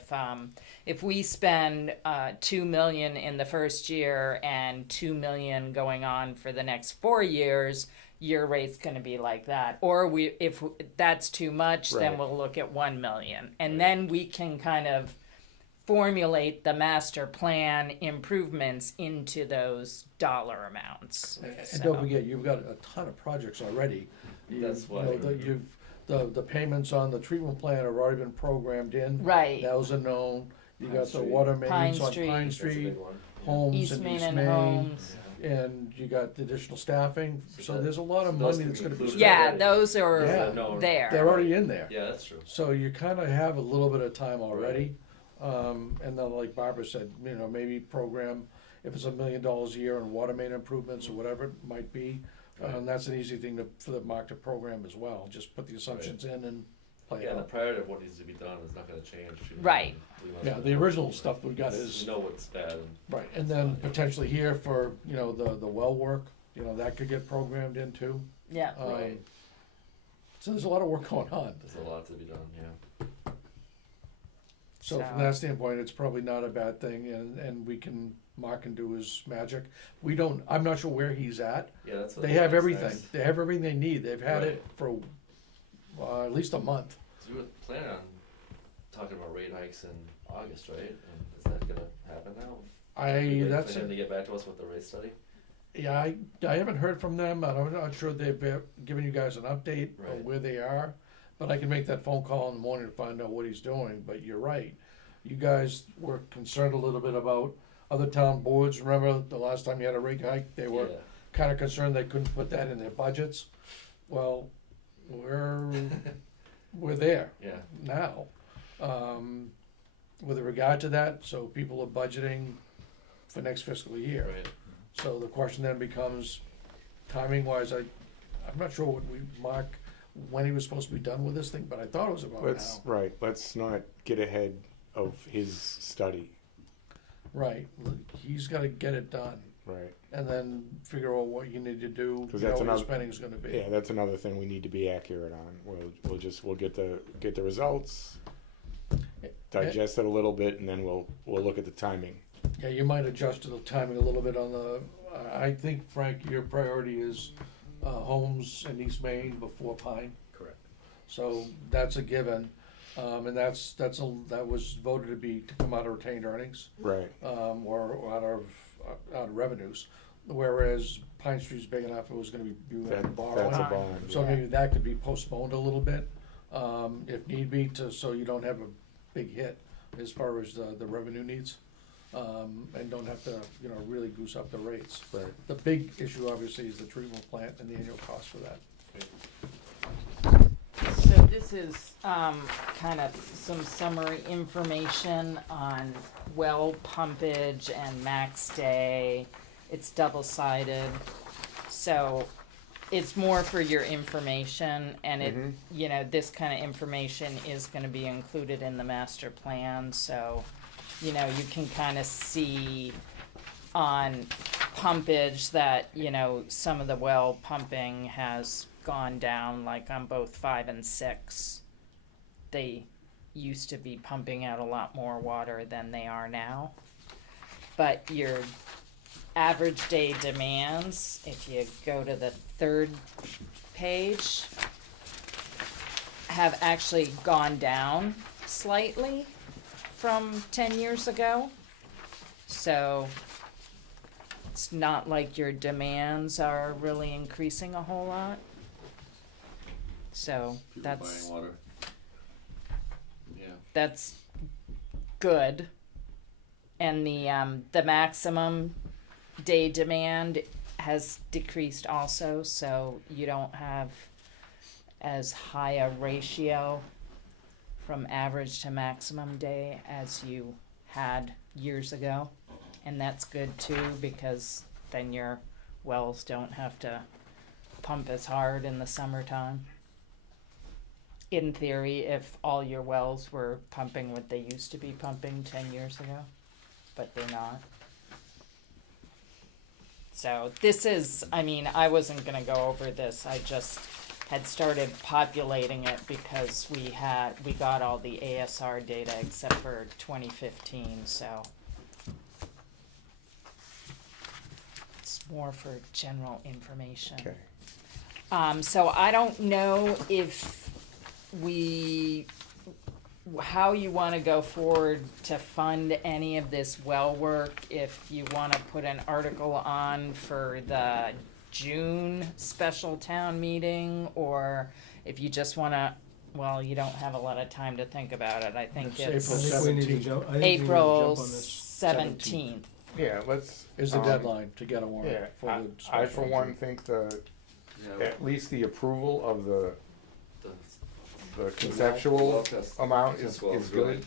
if we spend $2 million in the first year and $2 million going on for the next 4 years, your rate's going to be like that. Or if that's too much, then Right. we'll look at $1 million, and Right. then we can kind of formulate the master plan improvements into those dollar amounts. and don't forget, you've got a ton of projects already. That's why. The payments on the treatment plan have already been programmed in. Right. Those are known. You Pine got the Street. water Pine mains on Street. Pine That's a Street, big one. homes East in Main East and Main. Homes. And you got the additional staffing, So so that- there's a lot of so those money can that's be gonna be included. spent. Yeah, already. those are Yeah. No, there. They're already in there. Yeah, that's true. So you kinda have a little bit of time already. And then like Barbara said, maybe program, if it's $1 million a year on water main improvements or whatever it might be. Right. That's an easy thing for the Mark to program as well, just put the assumptions in and play Yeah, it the out. priority of what needs to be done is not gonna change. Right. Yeah, the original stuff we got is, You know what's bad and. right, and then potentially here for, the well work, that could get programmed in too. Yeah. Right. So there's a lot of work going on. There's a lot to be done, yeah. So from that standpoint, it's probably not a bad thing, and Mark can do his magic. I'm not sure where he's at. Yeah, that's. They have that's everything, nice. they have everything they need, they've had Right. it for, at least a month. So you were planning on talking about rate hikes in August, right? And is that gonna happen now? We wait That's, For him to get back to us with the rate study? yeah, I haven't heard from them, I'm not sure they've given you guys an update Right. on where they are, but I can make that phone call in the morning to find out what he's doing, but you're right. You guys were concerned a little bit about other town boards, remember the last time you had a rate hike, they were Yeah. kinda concerned they couldn't put that in their budgets. Well, we're there Yeah, now. With regard to that, so people are budgeting for next fiscal year. right. So the question then becomes, timing wise, I'm not sure what Mark, when he was supposed to be done with this thing, but I thought it was about now. Let's not get ahead of his study, Right, he's gotta get it done, right? and then figure out what you need to do, 'Cause you know, that's what your another- spending's gonna be. Yeah, that's another thing we need to be accurate on. We'll get the results, digest it a little bit, and then we'll look at the timing. Yeah, you might adjust to the timing a little bit on the, I think, Frank, your priority is, homes in East Maine before Pine. Correct. So that's a given, and that was voted to come out of retained earnings, Right. or out of revenues. Whereas Pine Street's big enough, it was gonna be borrowing. That's a bond. So maybe that could be postponed a little bit, if need be, so you don't have a big hit as far as the revenue needs. And don't have to, really goose up the rates. Right. The big issue obviously is the treatment plant and the annual cost for that. So this is kind of some summary information on well pumpage and max day. It's double-sided, so it's more for your information, and this kind of information is going to be included in the master plan. So, you can kind of see on pumpage that some of the well pumping has gone down, like on both 5 and 6. They used to be pumping out a lot more water than they are now. But your average day demands, if you go to the 3rd page, have actually gone down slightly from 10 years ago. So it's not like your demands are really increasing a whole lot. So that's Buying water. Yeah. that's good. And the maximum day demand has decreased also, so you don't have as high a ratio from average to maximum day as you had years ago. And that's good too, because then your wells don't have to pump as hard in the summertime. In theory, if all your wells were pumping what they used to be pumping 10 years ago, but they're not. So this is, I wasn't gonna go over this, I just had started populating it because we got all the ASR data except for 2015, so. It's more for general information. Okay. So I don't know how you want to go forward to fund any of this well work. If you want to put an article on for the June special town meeting, or if you just want to, well, you don't have a lot of time to think about it. I think It's it's April I think we need to 17th. jump, I think we need to April jump on this. 17th. Yeah, let's. Is the deadline to get a warrant Yeah, for the I special. for one think Yeah. at least the approval of the The conceptual well test- amount test is wells, good. really.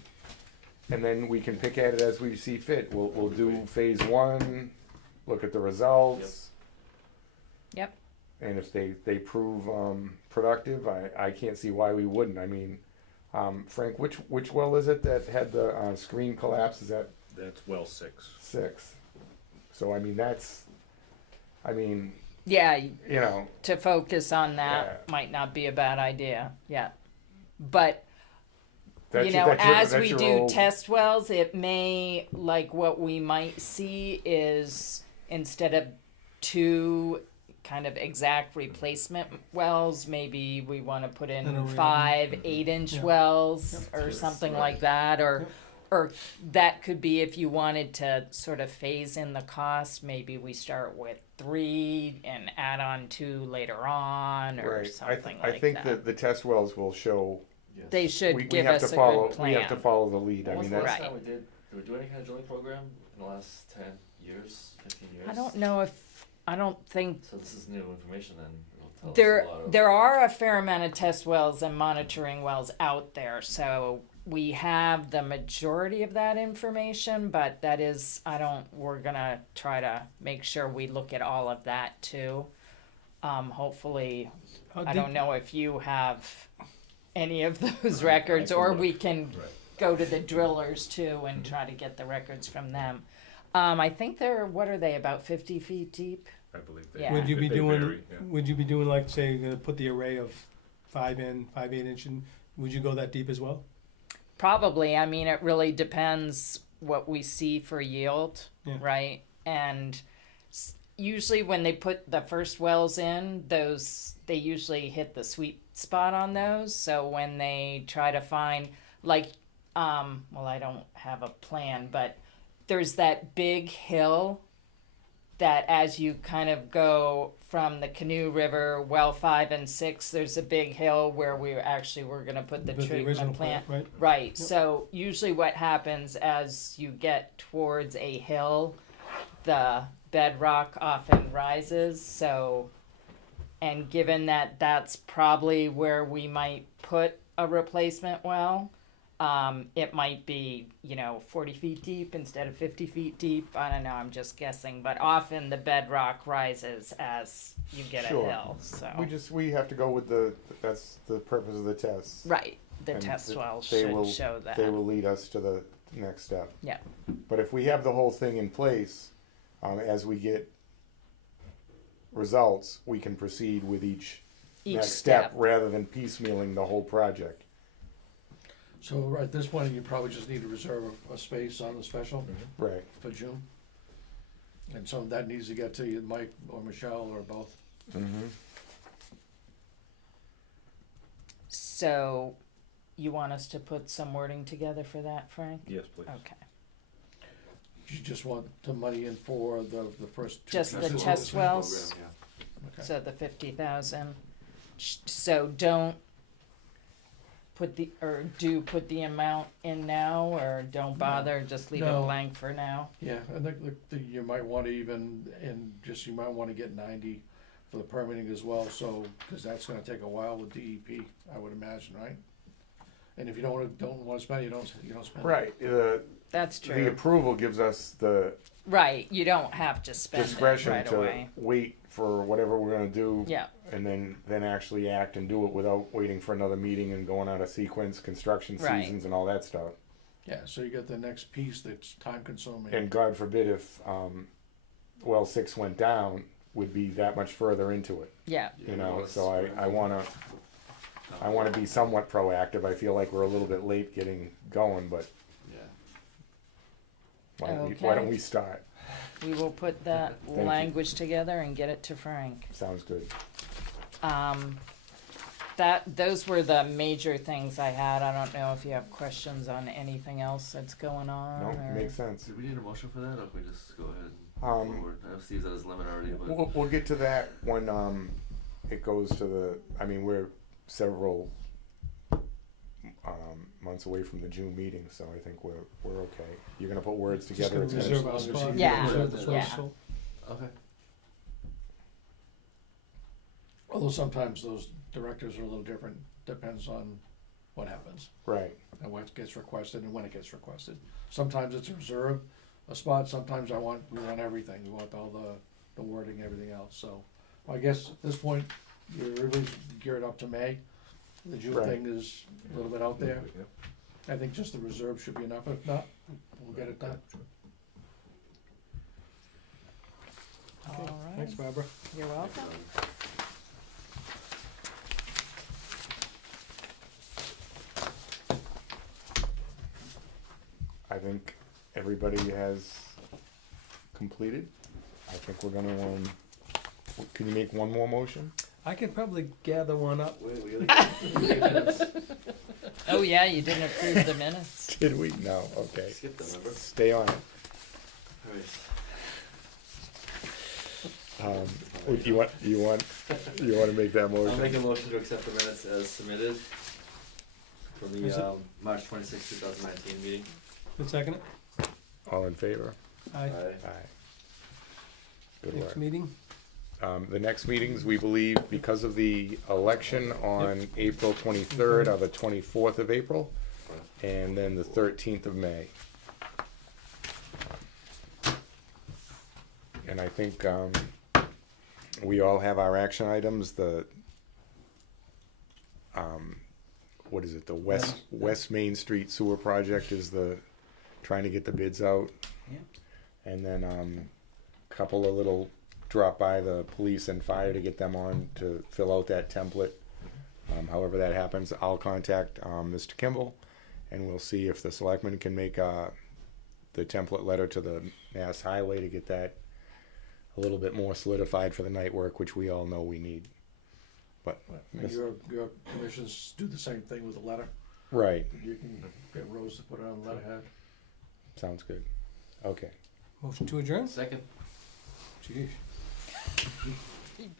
And then we can pick at it as we see fit. We'll do phase 1, look at the results. Yep. And if they prove productive, I can't see why we wouldn't. Frank, which well is it that had the screen collapse? Is that That's well 6. 6? So that's, Yeah, you to focus on that Yeah. might not be a bad idea. Yeah. But that's as that's we your do old- test wells, it may, like what we might see is instead of 2 kind of exact replacement wells, maybe we want to put An in array. 5 8-inch Yeah. wells Yep. or Yes, something right. like that, or Yep. or that could be if you wanted to sort of phase in the cost, maybe we start with 3 and add on 2 later on, or Right. something I like think that. that the test wells will show. Yes. They should We give have us to a follow. good plan. We have to follow the lead. When was the that's last Right. time did we do any kind of drilling program in the last 10 years, 15 years? I don't know if, I don't think, So this is new information then. Tell us a lot of- There are a fair amount of test wells and monitoring wells out there, so we have the majority of that information, but that is, we're gonna try to make sure we look at all of that too. Hopefully, How I deep- don't know if you have any of those records, or we can Right. go to the drillers too and try to get the records from them. I think what are they, about 50 feet deep? I believe Yeah. Would you be they doing, vary, yeah. would you be doing like, say, you're gonna put the array of 5/8 in, would you go that deep as well? Probably. I mean, it really depends what we see for yield, Yeah. right? And usually when they put the first wells in, they usually hit the sweet spot on those. So when they try to find, like, well, I don't have a plan, but there's that big hill that as you kind of go from the Canoe River, well 5 and 6, there's a big hill where we're going to put the With treatment original plant. right? Right. Yep. So usually what happens as you get towards a hill, the bedrock often rises. So, and given that that's probably where we might put a replacement well, it might be, 40 feet deep instead of 50 feet deep. I don't know, I'm just guessing. But often the bedrock rises as you get Sure. a hill. So We have to go with that's the purpose of the test. right, the And test th- wells they should will- show that. They will lead us to the next step. Yeah. But if we have the whole thing in place, as we get results, we can proceed with each Each next step. rather than piecemealing the whole project. So at this point, you probably just need to reserve a space on the special Right. for June. And so that needs to get to you, Mike or Michelle or both. Mm-hmm. So you want us to put some wording together for that, Frank? Yes, please. Okay. You just want the money in for the first two. Just the pieces? test wells? Program, Okay. So the 50,000. So don't put put the amount in now, or don't bother, just leave it No. blank for now. Yeah, I think you might want to you might want to get 90 for the permitting as well, so, because that's gonna take a while with DEP, I would imagine, right? And if you don't wanna spend it, you don't spend it. Right. That's The true. approval gives us the Right, you don't have to spend it discretion right to away. wait for whatever we're gonna do. Yeah, And then actually act and do it without waiting for another meeting and going out of sequence, construction Right. seasons and all that stuff. Yeah, so you got the next piece that's time consuming. And God forbid if well 6 went down, would be that much further into it. yeah, You know, so I wanna be somewhat proactive. I feel like we're a little bit late getting going, but Yeah. why don't Okay. we start? we will put that you. language together and get it to Frank. Sounds good. Those were the major things I had. I don't know if you have questions on anything else that's going on. No, or- it makes sense. Do we need a motion for that, or can we just go ahead and Um, forward? I know Steve's at his limit already, but. We'll get to that when it goes to we're several months away from the June meeting, so I think we're okay. You're gonna put words Just together. gonna It's reserve gonna, our spot. Yeah, Reserve the yeah. spot. Okay. Although sometimes those directors are a little different, depends on what happens right. and what gets requested and when it gets requested. Sometimes it's reserved a spot, sometimes we want everything, we want all the wording, everything else, so. I guess at this point, everybody's geared up to May, the June Right. thing is a little bit out there. I think just the reserve should be enough, if not, we'll get it done. All right. Thanks, Barbara. You're welcome. I think everybody has completed. I think we're gonna. Can you make one more motion? I could probably gather one up. Wait, we gotta. Oh yeah, you didn't approve the minutes. Did we? No. Okay. Skip that number. Stay on it. Alright. You want to make that motion? I'll make a motion to accept the minutes as submitted from Is it- the March 26, 2019 meeting. Second it? All in favor? Aye. Aye. Good Next work. meeting? The next meetings, we believe, because of the election on April 23rd, are the 24th of April, and then the 13th of May. And I think we all have our action items. The what is it? The West Main Street Sewer Project is trying to get the bids out. Yeah. And then couple of little drop by the police and fire to get them on to fill out that template. However that happens, I'll contact Mr. Kimball, and we'll see if the selectmen can make the template letter to the Mass Highway to get that a little bit more solidified for the night work, which we all know we need. But And your commissions do the same thing with a letter. right, You can get Rose to put it on the letterhead. sounds good. Okay. Motion to adjourn? Second. Jeez.